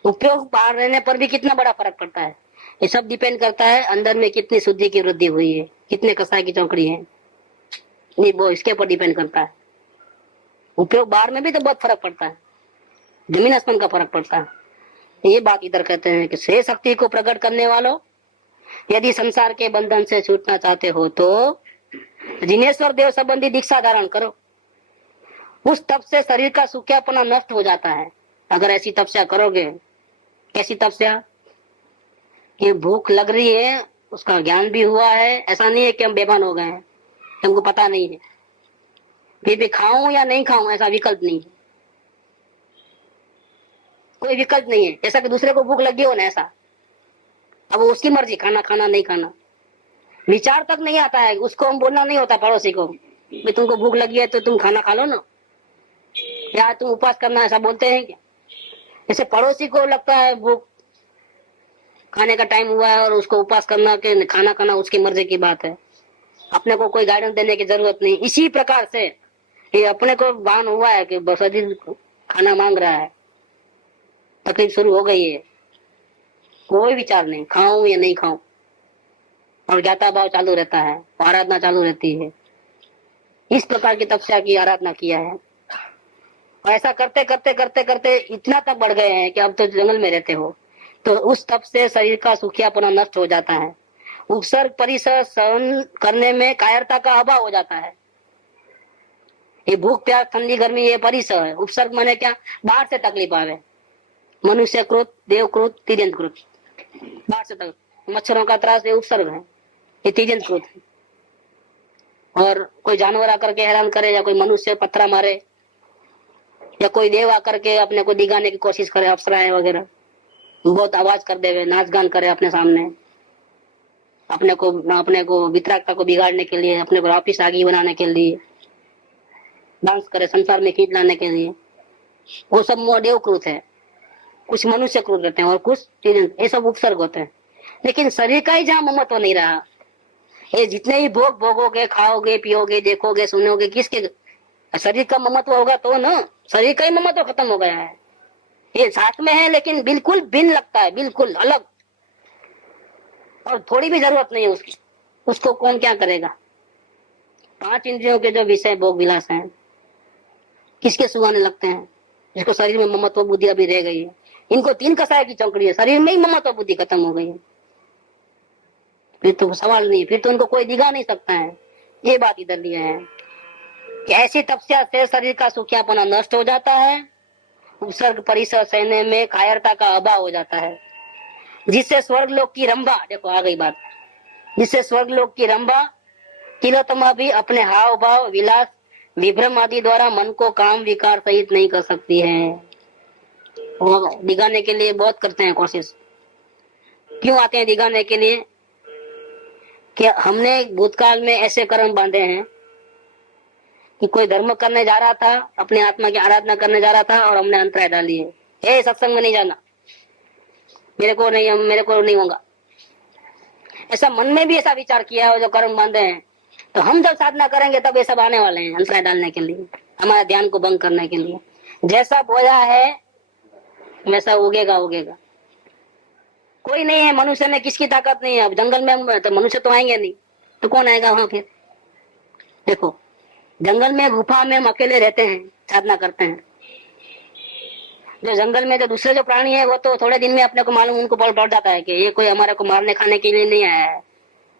उपयोग बाहर रहने पर भी कितना बड़ा फर्क पड़ता है। ये सब डिपेंड करता है अंदर में कितनी शुद्धि की वृद्धि हुई है, कितने कसाय की चौकड़ी है, नहीं वो इसके ऊपर डिपेंड करता है। उपयोग बाहर में भी तो बहुत फर्क पड़ता है, जमीन आसमान का फर्क पड़ता है। ये बात इधर कहते हैं कि शेष शक्ति को प्रकट करने वालों, यदि संसार के बंधन से छूटना चाहते हो तो जिनेश्वर देव संबंधी दीक्षा धारण करो। उस तप से शरीर का सूख्यापना नष्ट हो जाता है। अगर ऐसी तपस्या करोगे, कैसी तपस्या कि भूख लग रही है, उसका ज्ञान भी हुआ है, ऐसा नहीं है कि हम बेभान हो गए हैं, हमको पता नहीं है, फिर भी खाऊं या नहीं खाऊं ऐसा विकल्प नहीं है, कोई विकल्प नहीं है। जैसा कि दूसरे को भूख लगी हो ना, ऐसा अब उसकी मर्जी, खाना खाना नहीं खाना, विचार तक नहीं आता है। उसको हम बोलना नहीं होता पड़ोसी को भी तुमको भूख लगी है तो तुम खाना खा लो ना, या तुम उपवास करना, ऐसा बोलते हैं क्या? जैसे पड़ोसी को लगता है भूख, खाने का टाइम हुआ है और उसको उपवास करना के खाना खाना उसकी मर्जी की बात है, अपने को कोई गाइडेंस देने की जरूरत नहीं। इसी प्रकार से ये अपने को भान हुआ है कि शरीर खाना मांग रहा है, तकलीफ शुरू हो गई है, कोई विचार नहीं, खाऊं या नहीं खाऊं, और ज्ञाता भाव चालू रहता है, आराधना चालू रहती है। इस प्रकार की तपस्या की आराधना किया है, और ऐसा करते करते करते करते इतना तक बढ़ गए हैं कि अब तो जंगल में रहते हो, तो उस तप से शरीर का सूखियापना नष्ट हो जाता है। उपसर्ग परिसर सहन करने में कायरता का अभाव हो जाता है। ये भूख प्यास ठंडी गर्मी ये परिसर है। उपसर्ग माने क्या, बाहर से तकलीफ आवे, मनुष्य क्रोध, देव क्रोध, तिर्यंत क्रोध, बाहर से तकलीफ, मच्छरों का त्रास ये उपसर्ग है, ये तिर्यंत क्रोध है। और कोई जानवर आकर के हैरान करे, या कोई मनुष्य पत्थरा मारे, या कोई देव आकर के अपने को दिखाने की कोशिश करे, अप्सराएं वगैरह बहुत आवाज कर देवे, नाच गान करे अपने सामने, अपने को वितरागता को बिगाड़ने के लिए, अपने को वापिस आगे बनाने के लिए डांस करे, संसार में खींच लाने के लिए, वो सब देव क्रोध है। कुछ मनुष्य क्रोध रहते हैं और कुछ ये सब उपसर्ग होते हैं। लेकिन शरीर का ही जहाँ ममत्व नहीं रहा, ये जितने ही भोग भोगोगे, खाओगे, पियोगे, देखोगे, सुनोगे, किसके शरीर का ममत्व होगा तो ना, शरीर का ही ममत्व खत्म हो गया है। ये साथ में है लेकिन बिल्कुल भिन्न लगता है, बिल्कुल अलग, और थोड़ी भी जरूरत नहीं है उसकी, उसको कौन क्या करेगा। 5 इंद्रियों के जो विषय भोग विलास हैं, किसके सुहाने लगते हैं, जिसको शरीर में ममत्व बुद्धि अभी रह गई है। इनको 3 कसाय की चौकड़ी है, शरीर में ही ममत्व बुद्धि खत्म हो गई है, फिर तो सवाल नहीं है, फिर तो उनको कोई दिखा नहीं सकता है। ये बात इधर लिया है कि ऐसी तपस्या से शरीर का सुखियापना नष्ट हो जाता है, उपसर्ग परिसर सहने में कायरता का अभाव हो जाता है, जिससे स्वर्गलोक की रंभा, देखो आ गई बात, जिससे स्वर्गलोक की रंभा तिलोत्तमा भी अपने हाव भाव, विलास, विभ्रम आदि द्वारा मन को काम विकार सहित नहीं कर सकती है। वो दिखाने के लिए बहुत करते हैं कोशिश। क्यों आते हैं दिखाने के लिए? कि हमने भूतकाल में ऐसे कर्म बांधे हैं कि कोई धर्म करने जा रहा था, अपनी आत्मा की आराधना करने जा रहा था, और हमने अंतराय डाल दिए, ए सत्संग में नहीं जाना, मेरे को नहीं होगा। ऐसा मन में भी ऐसा विचार किया है, जो कर्म बांधे हैं। तो हम जब साधना करेंगे तब ये सब आने वाले हैं, अंतराय डालने के लिए, हमारे ध्यान को भंग करने के लिए। जैसा बोया है वैसा उगेगा। कोई नहीं है मनुष्य में, किसकी ताकत नहीं है। अब जंगल में तो मनुष्य तो आएंगे नहीं, तो कौन आएगा वहां फिर? देखो, जंगल में गुफा में हम अकेले रहते हैं, साधना करते हैं। जो जंगल में जो दूसरे जो प्राणी है, वो तो थोड़े दिन में अपने को मालूम, उनको पड़ जाता है कि ये कोई हमारे को मारने खाने के लिए नहीं आया है,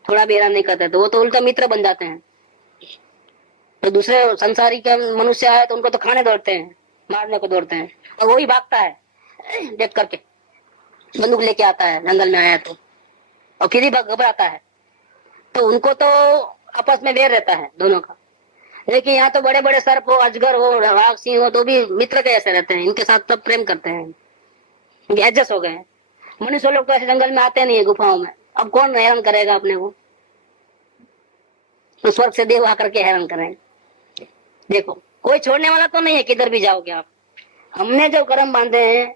थोड़ा भी हैरान नहीं करते, तो वो तो उल्टा मित्र बन जाते हैं। तो दूसरे संसारी के मनुष्य आए तो उनको तो खाने दौड़ते हैं, मारने को दौड़ते हैं, और वही भागता है देख करके, बंदूक लेके आता है जंगल में आया तो, और फिर ही घबराता है। तो उनको तो आपस में वैर रहता है दोनों का। लेकिन यहाँ तो बड़े बड़े सर्प हो, अजगर हो, वाघ सिंह हो, तो भी मित्र के ऐसे रहते हैं, इनके साथ सब प्रेम करते हैं, एडजस्ट हो गए। मनुष्य लोग तो ऐसे जंगल में आते नहीं है, गुफाओं में। अब कौन हैरान करेगा अपने को? तो स्वर्ग से देव आकर के हैरान करेंगे। देखो, कोई छोड़ने वाला तो नहीं है, किधर भी जाओगे आप। हमने जो कर्म बांधे हैं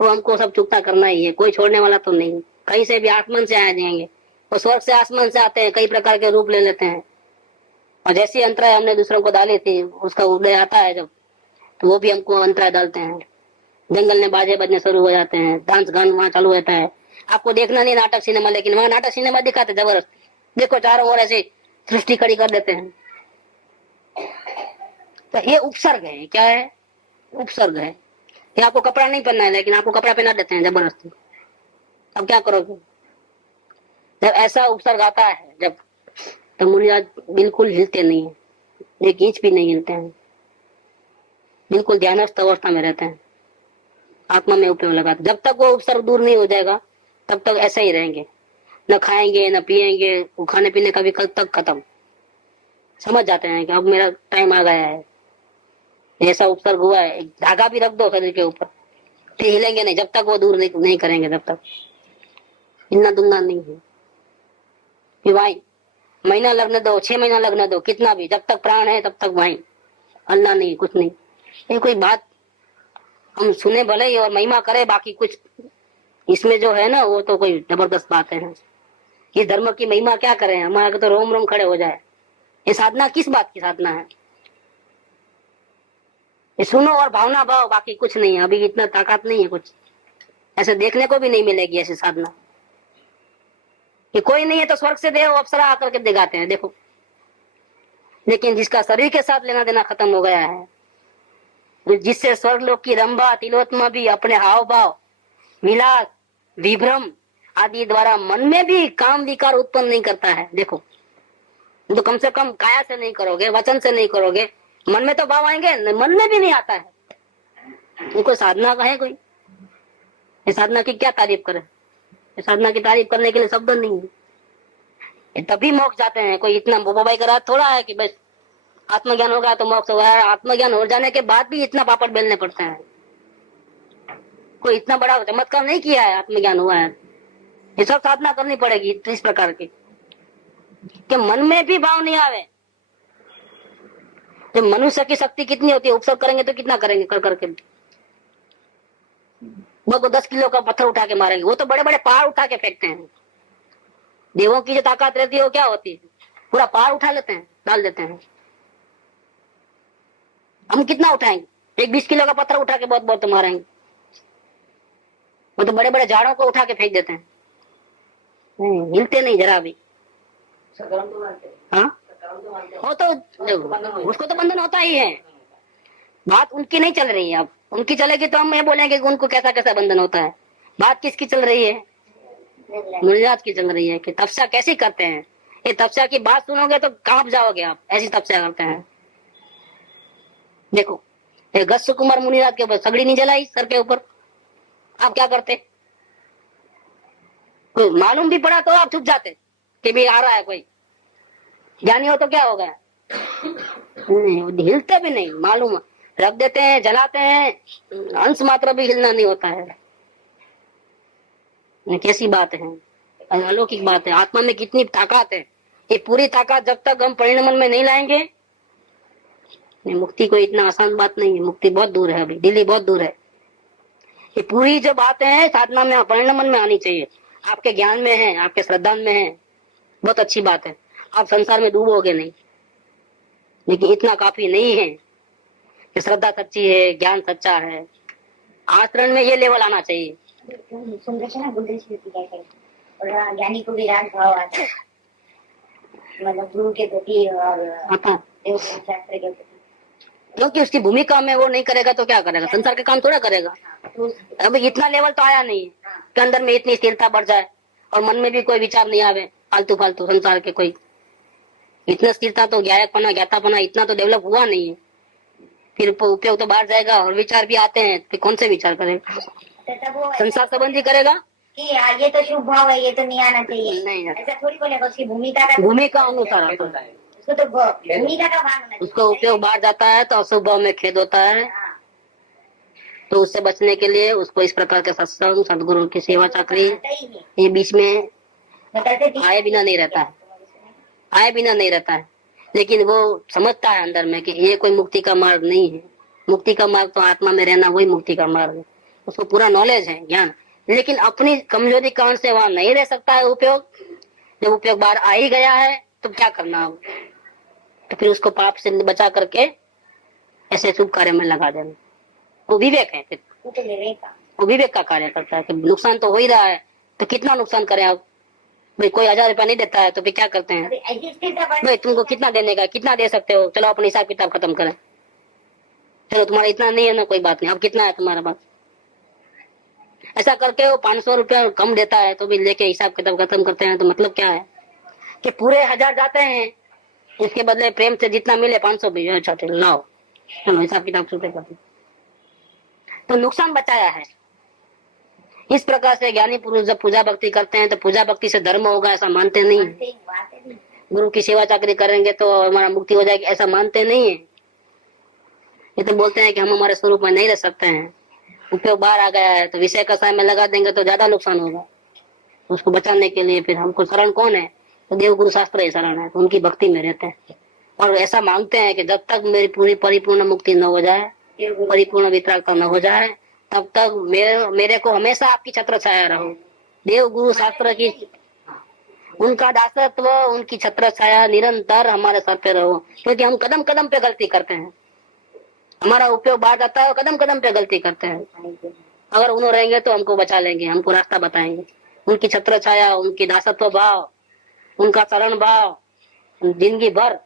वो हमको सब चुकता करना ही है, कोई छोड़ने वाला तो नहीं। कहीं से भी आसमान से आ जाएंगे, और स्वर्ग से आसमान से आते हैं, कई प्रकार के रूप ले लेते हैं। और जैसी अंतराय हमने दूसरों को डाली थी, उसका उदय आता है जब, तो वो भी हमको अंतराय डालते हैं। जंगल में बाजे बजने शुरू हो जाते हैं, डांस गान वहाँ चालू रहता है। आपको देखना नहीं नाटक सिनेमा, लेकिन वहाँ नाटक सिनेमा दिखाते जबरदस्त। देखो, चारों ओर ऐसे सृष्टि खड़ी कर देते हैं। तो ये उपसर्ग है। क्या है? उपसर्ग है। कि आपको कपड़ा नहीं पहनना है, लेकिन आपको कपड़ा पहना देते हैं जबरदस्ती। अब क्या करोगे जब ऐसा उपसर्ग आता है? जब तो मुनि आज बिल्कुल हिलते नहीं है, एक इंच भी नहीं हिलते हैं, बिल्कुल ध्यानस्थ अवस्था में रहते हैं, आत्मा में उपयोग लगाते। जब तक वो उपसर्ग दूर नहीं हो जाएगा तब तक ऐसे ही रहेंगे, न खाएंगे न पिएंगे, वो खाने पीने का विकल्प तक खत्म। समझ जाते हैं कि अब मेरा टाइम आ गया है, ऐसा उपसर्ग हुआ है। धागा भी रख दो शरीर के ऊपर, तो हिलेंगे नहीं जब तक वो दूर नहीं करेंगे, तब तक हिलना दुलना नहीं है। कि भाई महीना लगने दो, 6 महीना लगने दो, कितना भी, जब तक प्राण है तब तक भाई अल्लाह नहीं, कुछ नहीं। ये कोई बात हम सुने भले ही और महिमा करे, बाकी कुछ इसमें जो है ना, वो तो कोई जबरदस्त बात है। ये धर्म की महिमा क्या करें, हमारा तो रोम रोम खड़े हो जाए। ये साधना किस बात की साधना है? ये सुनो और भावना भाव, बाकी कुछ नहीं है। अभी इतना ताकत नहीं है, कुछ ऐसे देखने को भी नहीं मिलेगी ऐसी साधना। कि कोई नहीं है तो स्वर्ग से देव अप्सरा आकर के दिखाते हैं, देखो। लेकिन जिसका शरीर के साथ लेना देना खत्म हो गया है, जिससे स्वर्गलोक की रंभा तिलोत्तमा भी अपने हाव भाव, विलास, विभ्रम आदि द्वारा मन में भी काम विकार उत्पन्न नहीं करता है। देखो, तो कम से कम काया से नहीं करोगे, वचन से नहीं करोगे, मन में तो भाव आएंगे, मन में भी नहीं आता है। उनको साधना का है कोई, ये साधना की क्या तारीफ करे, ये साधना की तारीफ करने के लिए शब्द नहीं है। तभी मोक्ष जाते हैं। कोई इतना बोबाई करा थोड़ा है कि बस आत्मज्ञान होगा तो मोक्ष होगा। आत्मज्ञान हो जाने के बाद भी इतना पापड़ बेलने पड़ते हैं। कोई इतना बड़ा चमत्कार नहीं किया है, आत्मज्ञान हुआ है। ये सब साधना करनी पड़ेगी इस प्रकार की कि मन में भी भाव नहीं आवे। तो मनुष्य की शक्ति कितनी होती है, उपसर्ग करेंगे तो कितना करेंगे कर करके। वो 10 किलो का पत्थर उठा के मारेंगे, वो तो बड़े बड़े पहाड़ उठा के फेंकते हैं। देवों की जो ताकत रहती है वो क्या होती है, पूरा पहाड़ उठा लेते हैं, डाल देते हैं। हम कितना उठाएंगे, एक 20 किलो का पत्थर उठा के बहुत बहुत मारेंगे। वो तो बड़े बड़े झाड़ों को उठा के फेंक देते हैं, हिलते नहीं जरा भी। हाँ वो तो उसको तो बंधन होता ही है। बात उनकी नहीं चल रही है। अब उनकी चलेगी तो हम ये बोलेंगे कि उनको कैसा कैसा बंधन होता है। बात किसकी चल रही है, मुनिराज की चल रही है कि तपस्या कैसे करते हैं। ये तपस्या की बात सुनोगे तो कांप जाओगे आप, ऐसी तपस्या करते हैं। देखो ये गस्स कुमार मुनिराज के ऊपर सगड़ी नहीं जलाई सर के ऊपर, आप क्या करते, कोई मालूम भी पड़ा तो आप चुप जाते कि भी आ रहा है कोई। ज्ञानी हो तो क्या होगा, नहीं हिलते भी नहीं, मालूम रख देते हैं, जलाते हैं, अंश मात्र भी हिलना नहीं होता है। कैसी बात है, अलौकिक बात है। आत्मा में कितनी ताकत है, ये पूरी ताकत जब तक हम परिणमन में नहीं लाएंगे, मुक्ति कोई इतना आसान बात नहीं है। मुक्ति बहुत दूर है, अभी दिल्ली बहुत दूर है। ये पूरी जो बातें हैं साधना में परिणमन में आनी चाहिए। आपके ज्ञान में है, आपके श्रद्धा में है, बहुत अच्छी बात है। आप संसार में डूबोगे नहीं, लेकिन इतना काफी नहीं है कि श्रद्धा सच्ची है, ज्ञान सच्चा है। आचरण में ये लेवल आना चाहिए। और ज्ञानी को भी राग भाव आता है, मतलब गुरु के प्रति और शास्त्र के प्रति। क्योंकि उसकी भूमिका में वो नहीं करेगा तो क्या करेगा, संसार के काम थोड़ा करेगा। अब इतना लेवल तो आया नहीं कि अंदर में इतनी स्थिरता बढ़ जाए और मन में भी कोई विचार नहीं आवे फालतू फालतू संसार के। कोई इतना स्थिरता तो ज्ञायकपना ज्ञातापना इतना तो डेवलप हुआ नहीं है। फिर उपयोग तो बाहर जाएगा और विचार भी आते हैं, फिर कौन से विचार करेगा, संसार संबंधी करेगा कि ये तो शुभ भाव है, ये तो नहीं आना चाहिए, नहीं ऐसा थोड़ी बोलेगा। उसकी भूमिका अनुसार आता है, उसको तो भूमिका का भान होना चाहिए। उसका उपयोग बाहर जाता है तो अशुभ भाव में खेद होता है। तो उससे बचने के लिए उसको इस प्रकार के सत्संग, सदगुरु की सेवा चाकरी ये बीच में आए बिना नहीं रहता है, आए बिना नहीं रहता है। लेकिन वो समझता है अंदर में कि ये कोई मुक्ति का मार्ग नहीं है। मुक्ति का मार्ग तो आत्मा में रहना, वही मुक्ति का मार्ग है। उसको पूरा नॉलेज है, ज्ञान, लेकिन अपनी कमजोरी कारण से वहां नहीं रह सकता है उपयोग। जब उपयोग बाहर आ ही गया है तो क्या करना हो, तो फिर उसको पाप से बचा करके ऐसे शुभ कार्य में लगा देना। वो विवेक है, फिर वो विवेक का कार्य करता है कि नुकसान तो हो ही रहा है तो कितना नुकसान करें आप। भाई कोई 1000 रुपया नहीं देता है तो फिर क्या करते हैं, भाई तुमको कितना देने का, कितना दे सकते हो, चलो अपने हिसाब किताब खत्म करें। चलो तुम्हारा इतना नहीं है ना, कोई बात नहीं, अब कितना है तुम्हारा पास। ऐसा करके वो 500 रुपया कम देता है तो भी लेके हिसाब किताब खत्म करते हैं। तो मतलब क्या है कि पूरे 1000 जाते हैं, इसके बदले प्रेम से जितना मिले 500 भी चाहते लाओ, चलो हिसाब किताब सुनते करते, तो नुकसान बचाया है। इस प्रकार से ज्ञानी पुरुष जब पूजा भक्ति करते हैं तो पूजा भक्ति से धर्म होगा ऐसा मानते नहीं है। गुरु की सेवा चाकरी करेंगे तो हमारा मुक्ति हो जाएगी ऐसा मानते नहीं है। ये तो बोलते हैं कि हम हमारे स्वरूप में नहीं रह सकते हैं, उपयोग बाहर आ गया है तो विषय कसाय में लगा देंगे तो ज्यादा नुकसान होगा। उसको बचाने के लिए फिर हमको शरण कौन है, तो देव गुरु शास्त्र ही शरण है, तो उनकी भक्ति में रहते हैं और ऐसा मांगते हैं कि जब तक मेरी पूरी परिपूर्ण मुक्ति न हो जाए, परिपूर्ण वितरागता न हो जाए, तब तक मेरे को हमेशा आपकी छत्र छाया रहो। देव गुरु शास्त्र की उनका दासत्व, उनकी छत्र छाया निरंतर हमारे सर पे रहो। क्योंकि हम कदम कदम पे गलती करते हैं, हमारा उपयोग बाहर जाता है और कदम कदम पे गलती करते हैं। अगर उन्होंने रहेंगे तो हमको बचा लेंगे, हमको रास्ता बताएंगे। उनकी छत्र छाया, उनकी दासत्व भाव, उनका शरण भाव जिंदगी भर,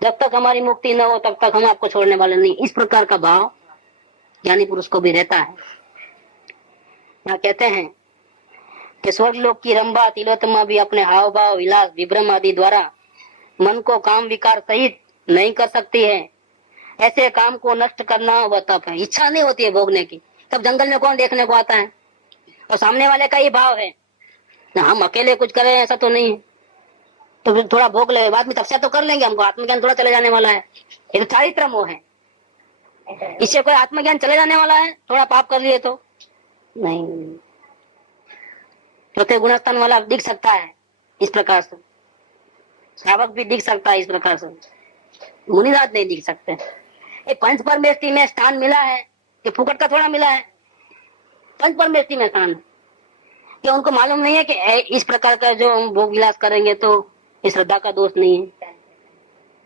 जब तक हमारी मुक्ति न हो तब तक हम आपको छोड़ने वाले नहीं। इस प्रकार का भाव ज्ञानी पुरुष को भी रहता है। यहाँ कहते हैं कि स्वर्ग लोक की रंभा तिलोत्तमा भी अपने हाव भाव, विलास, विभ्रम आदि द्वारा मन को काम विकार सहित नहीं कर सकती है। ऐसे काम को नष्ट करना वह तप है। इच्छा नहीं होती है भोगने की, तब जंगल में कौन देखने को आता है? और सामने वाले का ही भाव है ना, हम अकेले कुछ करें ऐसा तो नहीं है, तो फिर थोड़ा भोग ले, बाद में तपस्या तो कर लेंगे, हमको आत्मज्ञान थोड़ा चले जाने वाला है। ये तो चारित्र मोह है। इससे कोई आत्मज्ञान चले जाने वाला है थोड़ा पाप कर लिए तो? नहीं। चौथे गुणस्थान वाला दिख सकता है इस प्रकार से, श्रावक भी दिख सकता है इस प्रकार से, मुनिराज नहीं दिख सकते। ये पंच परमेष्टि में स्थान मिला है, ये फुकट का थोड़ा मिला है। पंच परमेष्टि में स्थान, क्या उनको मालूम नहीं है कि इस प्रकार का जो हम भोग विलास करेंगे तो ये श्रद्धा का दोष नहीं है,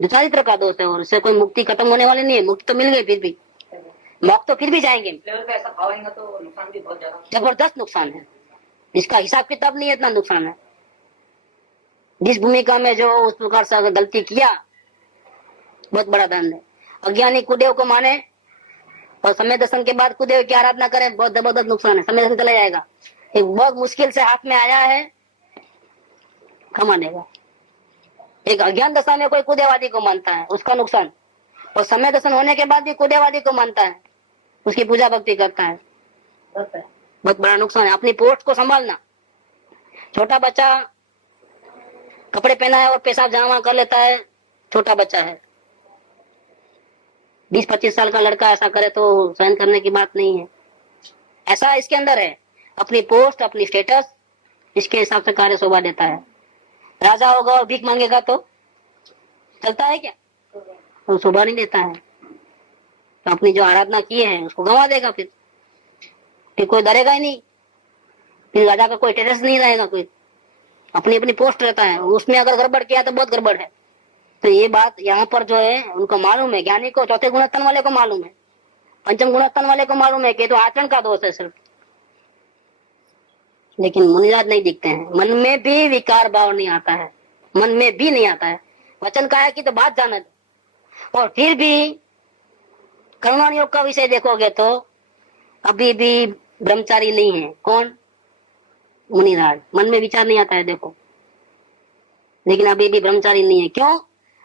जो चारित्र का दोष है, और इससे कोई मुक्ति खत्म होने वाली नहीं है। मुक्ति तो मिल गई, फिर भी मोक्ष तो फिर भी जाएंगे। ऐसा भावेंगे तो नुकसान भी बहुत ज्यादा, जबरदस्त नुकसान है, इसका हिसाब किताब नहीं है, इतना नुकसान है। जिस भूमिका में जो उस प्रकार से अगर गलती किया, बहुत बड़ा दंड है। अज्ञानी कुदेव को माने और समय दर्शन के बाद कुदेव की आराधना करे, बहुत जबरदस्त नुकसान है, समय दर्शन चला जाएगा। एक बहुत मुश्किल से हाथ में आया है, कमानेगा। एक अज्ञान दशा में कोई कुदेवादी को मानता है, उसका नुकसान, और समय दर्शन होने के बाद भी कुदेवादी को मानता है, उसकी पूजा भक्ति करता है, बहुत बड़ा नुकसान है। अपनी पोस्ट को संभालना। छोटा बच्चा कपड़े पहना है और पेशाब जहाँ कर लेता है, छोटा बच्चा है। 20-25 साल का लड़का ऐसा करे तो सहन करने की बात नहीं है। ऐसा इसके अंदर है, अपनी पोस्ट, अपनी स्टेटस, इसके हिसाब से कार्य शोभा देता है। राजा होगा और भीख मांगेगा तो चलता है क्या? तो शोभा नहीं देता है। तो अपनी जो आराधना की है उसको गंवा देगा, फिर कोई डरेगा ही नहीं, फिर राजा का कोई स्टेटस नहीं रहेगा, कोई अपनी अपनी पोस्ट रहता है, उसमें अगर गड़बड़ किया तो बहुत गड़बड़ है। तो ये बात यहाँ पर जो है उनको मालूम है, ज्ञानी को, चौथे गुणस्थान वाले को मालूम है, पंचम गुणस्थान वाले को मालूम है कि तो आचरण का दोष है सिर्फ। लेकिन मुनिराज नहीं दिखते हैं, मन में भी विकार भाव नहीं आता है, मन में भी नहीं आता है। वचन का है कि तो बात जाना दे, और फिर भी कर्मण योग का विषय देखोगे तो अभी भी ब्रह्मचारी नहीं है। कौन? मुनिराज। मन में विचार नहीं आता है देखो, लेकिन अभी भी ब्रह्मचारी नहीं है। क्यों?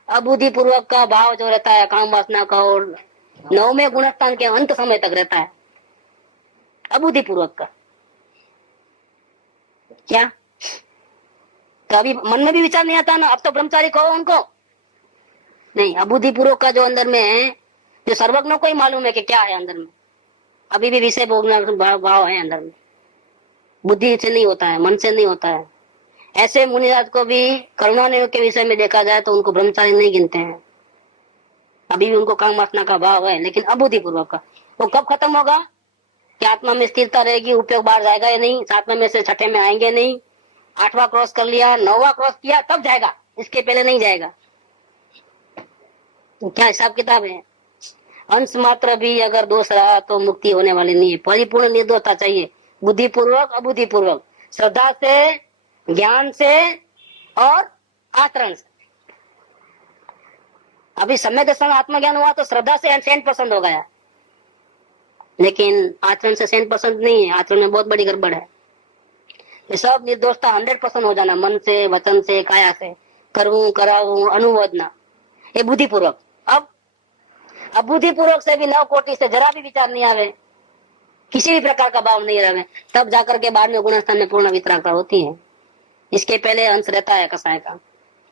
अबुद्धि पूर्वक का भाव जो रहता है काम वासना का, और 9वें गुणस्थान के अंत समय तक रहता है अबुद्धि पूर्वक का। क्या? तो अभी मन में भी विचार नहीं आता ना, अब तो ब्रह्मचारी कहो उनको नहीं। अबुद्धि पूर्वक का जो अंदर में है, जो सर्वज्ञों को ही मालूम है कि क्या है अंदर में, अभी भी विषय भोगना भाव है अंदर में, बुद्धि से नहीं होता है, मन से नहीं होता है। ऐसे मुनिराज को भी करुणानियोग के विषय में देखा जाए तो उनको ब्रह्मचारी नहीं गिनते हैं, अभी भी उनको काम वासना का भाव है, लेकिन अबुद्धि पूर्वक का। वो कब खत्म होगा कि आत्मा में स्थिरता रहेगी, उपयोग बाहर जाएगा या नहीं, 7वें में से 6ठे में आएंगे नहीं, 8वां क्रॉस कर लिया, 9वां क्रॉस किया तब जाएगा, इसके पहले नहीं जाएगा। तो क्या हिसाब किताब है? अंश मात्र भी अगर दोष रहा तो मुक्ति होने वाली नहीं है। परिपूर्ण निर्दोषता चाहिए, बुद्धि पूर्वक, अबुद्धि पूर्वक, श्रद्धा से, ज्ञान से और आचरण से। अभी समय दर्शन आत्मज्ञान हुआ तो श्रद्धा से 100% हो गया, लेकिन आचरण से 100% नहीं है, आचरण में बहुत बड़ी गड़बड़ है। ये सब निर्दोषता 100% हो जाना, मन से, वचन से, काया से, करूं कराऊं, अनुमोदना, ये बुद्धि पूर्वक। अब बुद्धि पूर्वक से भी 9 कोटि से जरा भी विचार नहीं आवे, किसी भी प्रकार का भाव नहीं रहे, तब जाकर के बाद में गुणस्थान में पूर्ण वितरागता होती है। इसके पहले अंश रहता है कसाय का,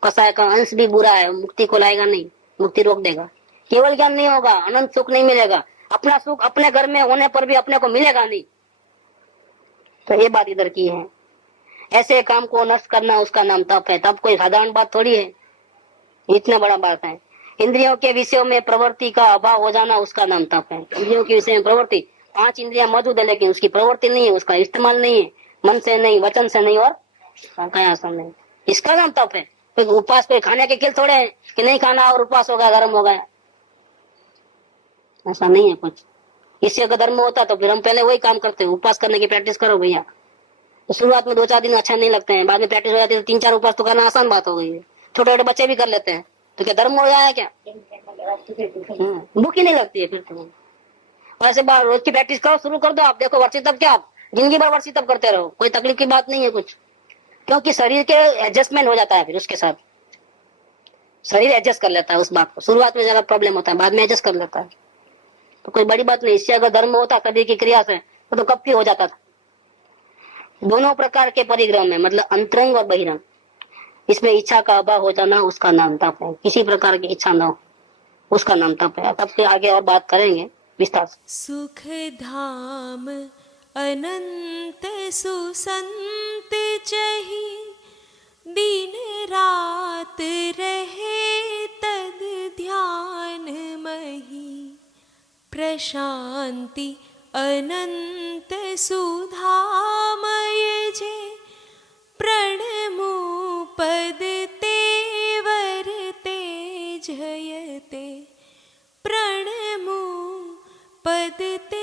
कसाय का अंश भी बुरा है, मुक्ति को लाएगा नहीं, मुक्ति रोक देगा। केवल ज्ञान नहीं होगा, अनंत सुख नहीं मिलेगा, अपना सुख अपने घर में होने पर भी अपने को मिलेगा नहीं। तो ये बात इधर की है। ऐसे काम को नष्ट करना उसका नाम तप है। तप कोई साधारण बात थोड़ी है, इतना बड़ा बात है। इंद्रियों के विषयों में प्रवृत्ति का अभाव हो जाना उसका नाम तप है। इंद्रियों के विषय में प्रवृत्ति, 5 इंद्रियां मौजूद है लेकिन उसकी प्रवृत्ति नहीं है, उसका इस्तेमाल नहीं है, मन से नहीं, वचन से नहीं और काया से नहीं, इसका नाम तप है। कोई उपवास कोई खाने के खेल थोड़े है कि नहीं खाना और उपवास हो गया, धर्म हो गया, ऐसा नहीं है कुछ। इससे अगर धर्म होता तो फिर हम पहले वही काम करते हैं, उपवास करने की प्रैक्टिस करो भैया। तो शुरुआत में 2-4 दिन अच्छा नहीं लगते हैं, बाद में प्रैक्टिस हो जाती है तो 3-4 उपवास तो करना आसान बात हो गई है। छोटे छोटे बच्चे भी कर लेते हैं, तो क्या धर्म हो गया है क्या? भूख ही नहीं लगती है फिर तो। ऐसे बार रोज की प्रैक्टिस करो, शुरू कर दो, आप देखो वर्षी तब क्या, आप जिंदगी भर वर्षी तब करते रहो, कोई तकलीफ की बात नहीं है कुछ, क्योंकि शरीर के एडजस्टमेंट हो जाता है फिर उसके साथ। शरीर एडजस्ट कर लेता है उस बात को। शुरुआत में ज्यादा प्रॉब्लम होता है, बाद में एडजस्ट कर लेता है, तो कोई बड़ी बात नहीं। इससे अगर धर्म होता कभी की क्रिया से तो कब की हो जाता था। दोनों प्रकार के परिग्रह में, मतलब अंतरंग और बहिरंग, इसमें इच्छा का अभाव हो जाना उसका नाम तप है। किसी प्रकार की इच्छा न हो उसका नाम तप है। तब के आगे और बात करेंगे विस्तार से। सुख धाम अनंत सुसंत चही, दिन रात रहे तद ध्यान मही। प्रशांति अनंत सुधामय जे, प्रणमो पद तेवर ते जयते। प्रणमो पद ते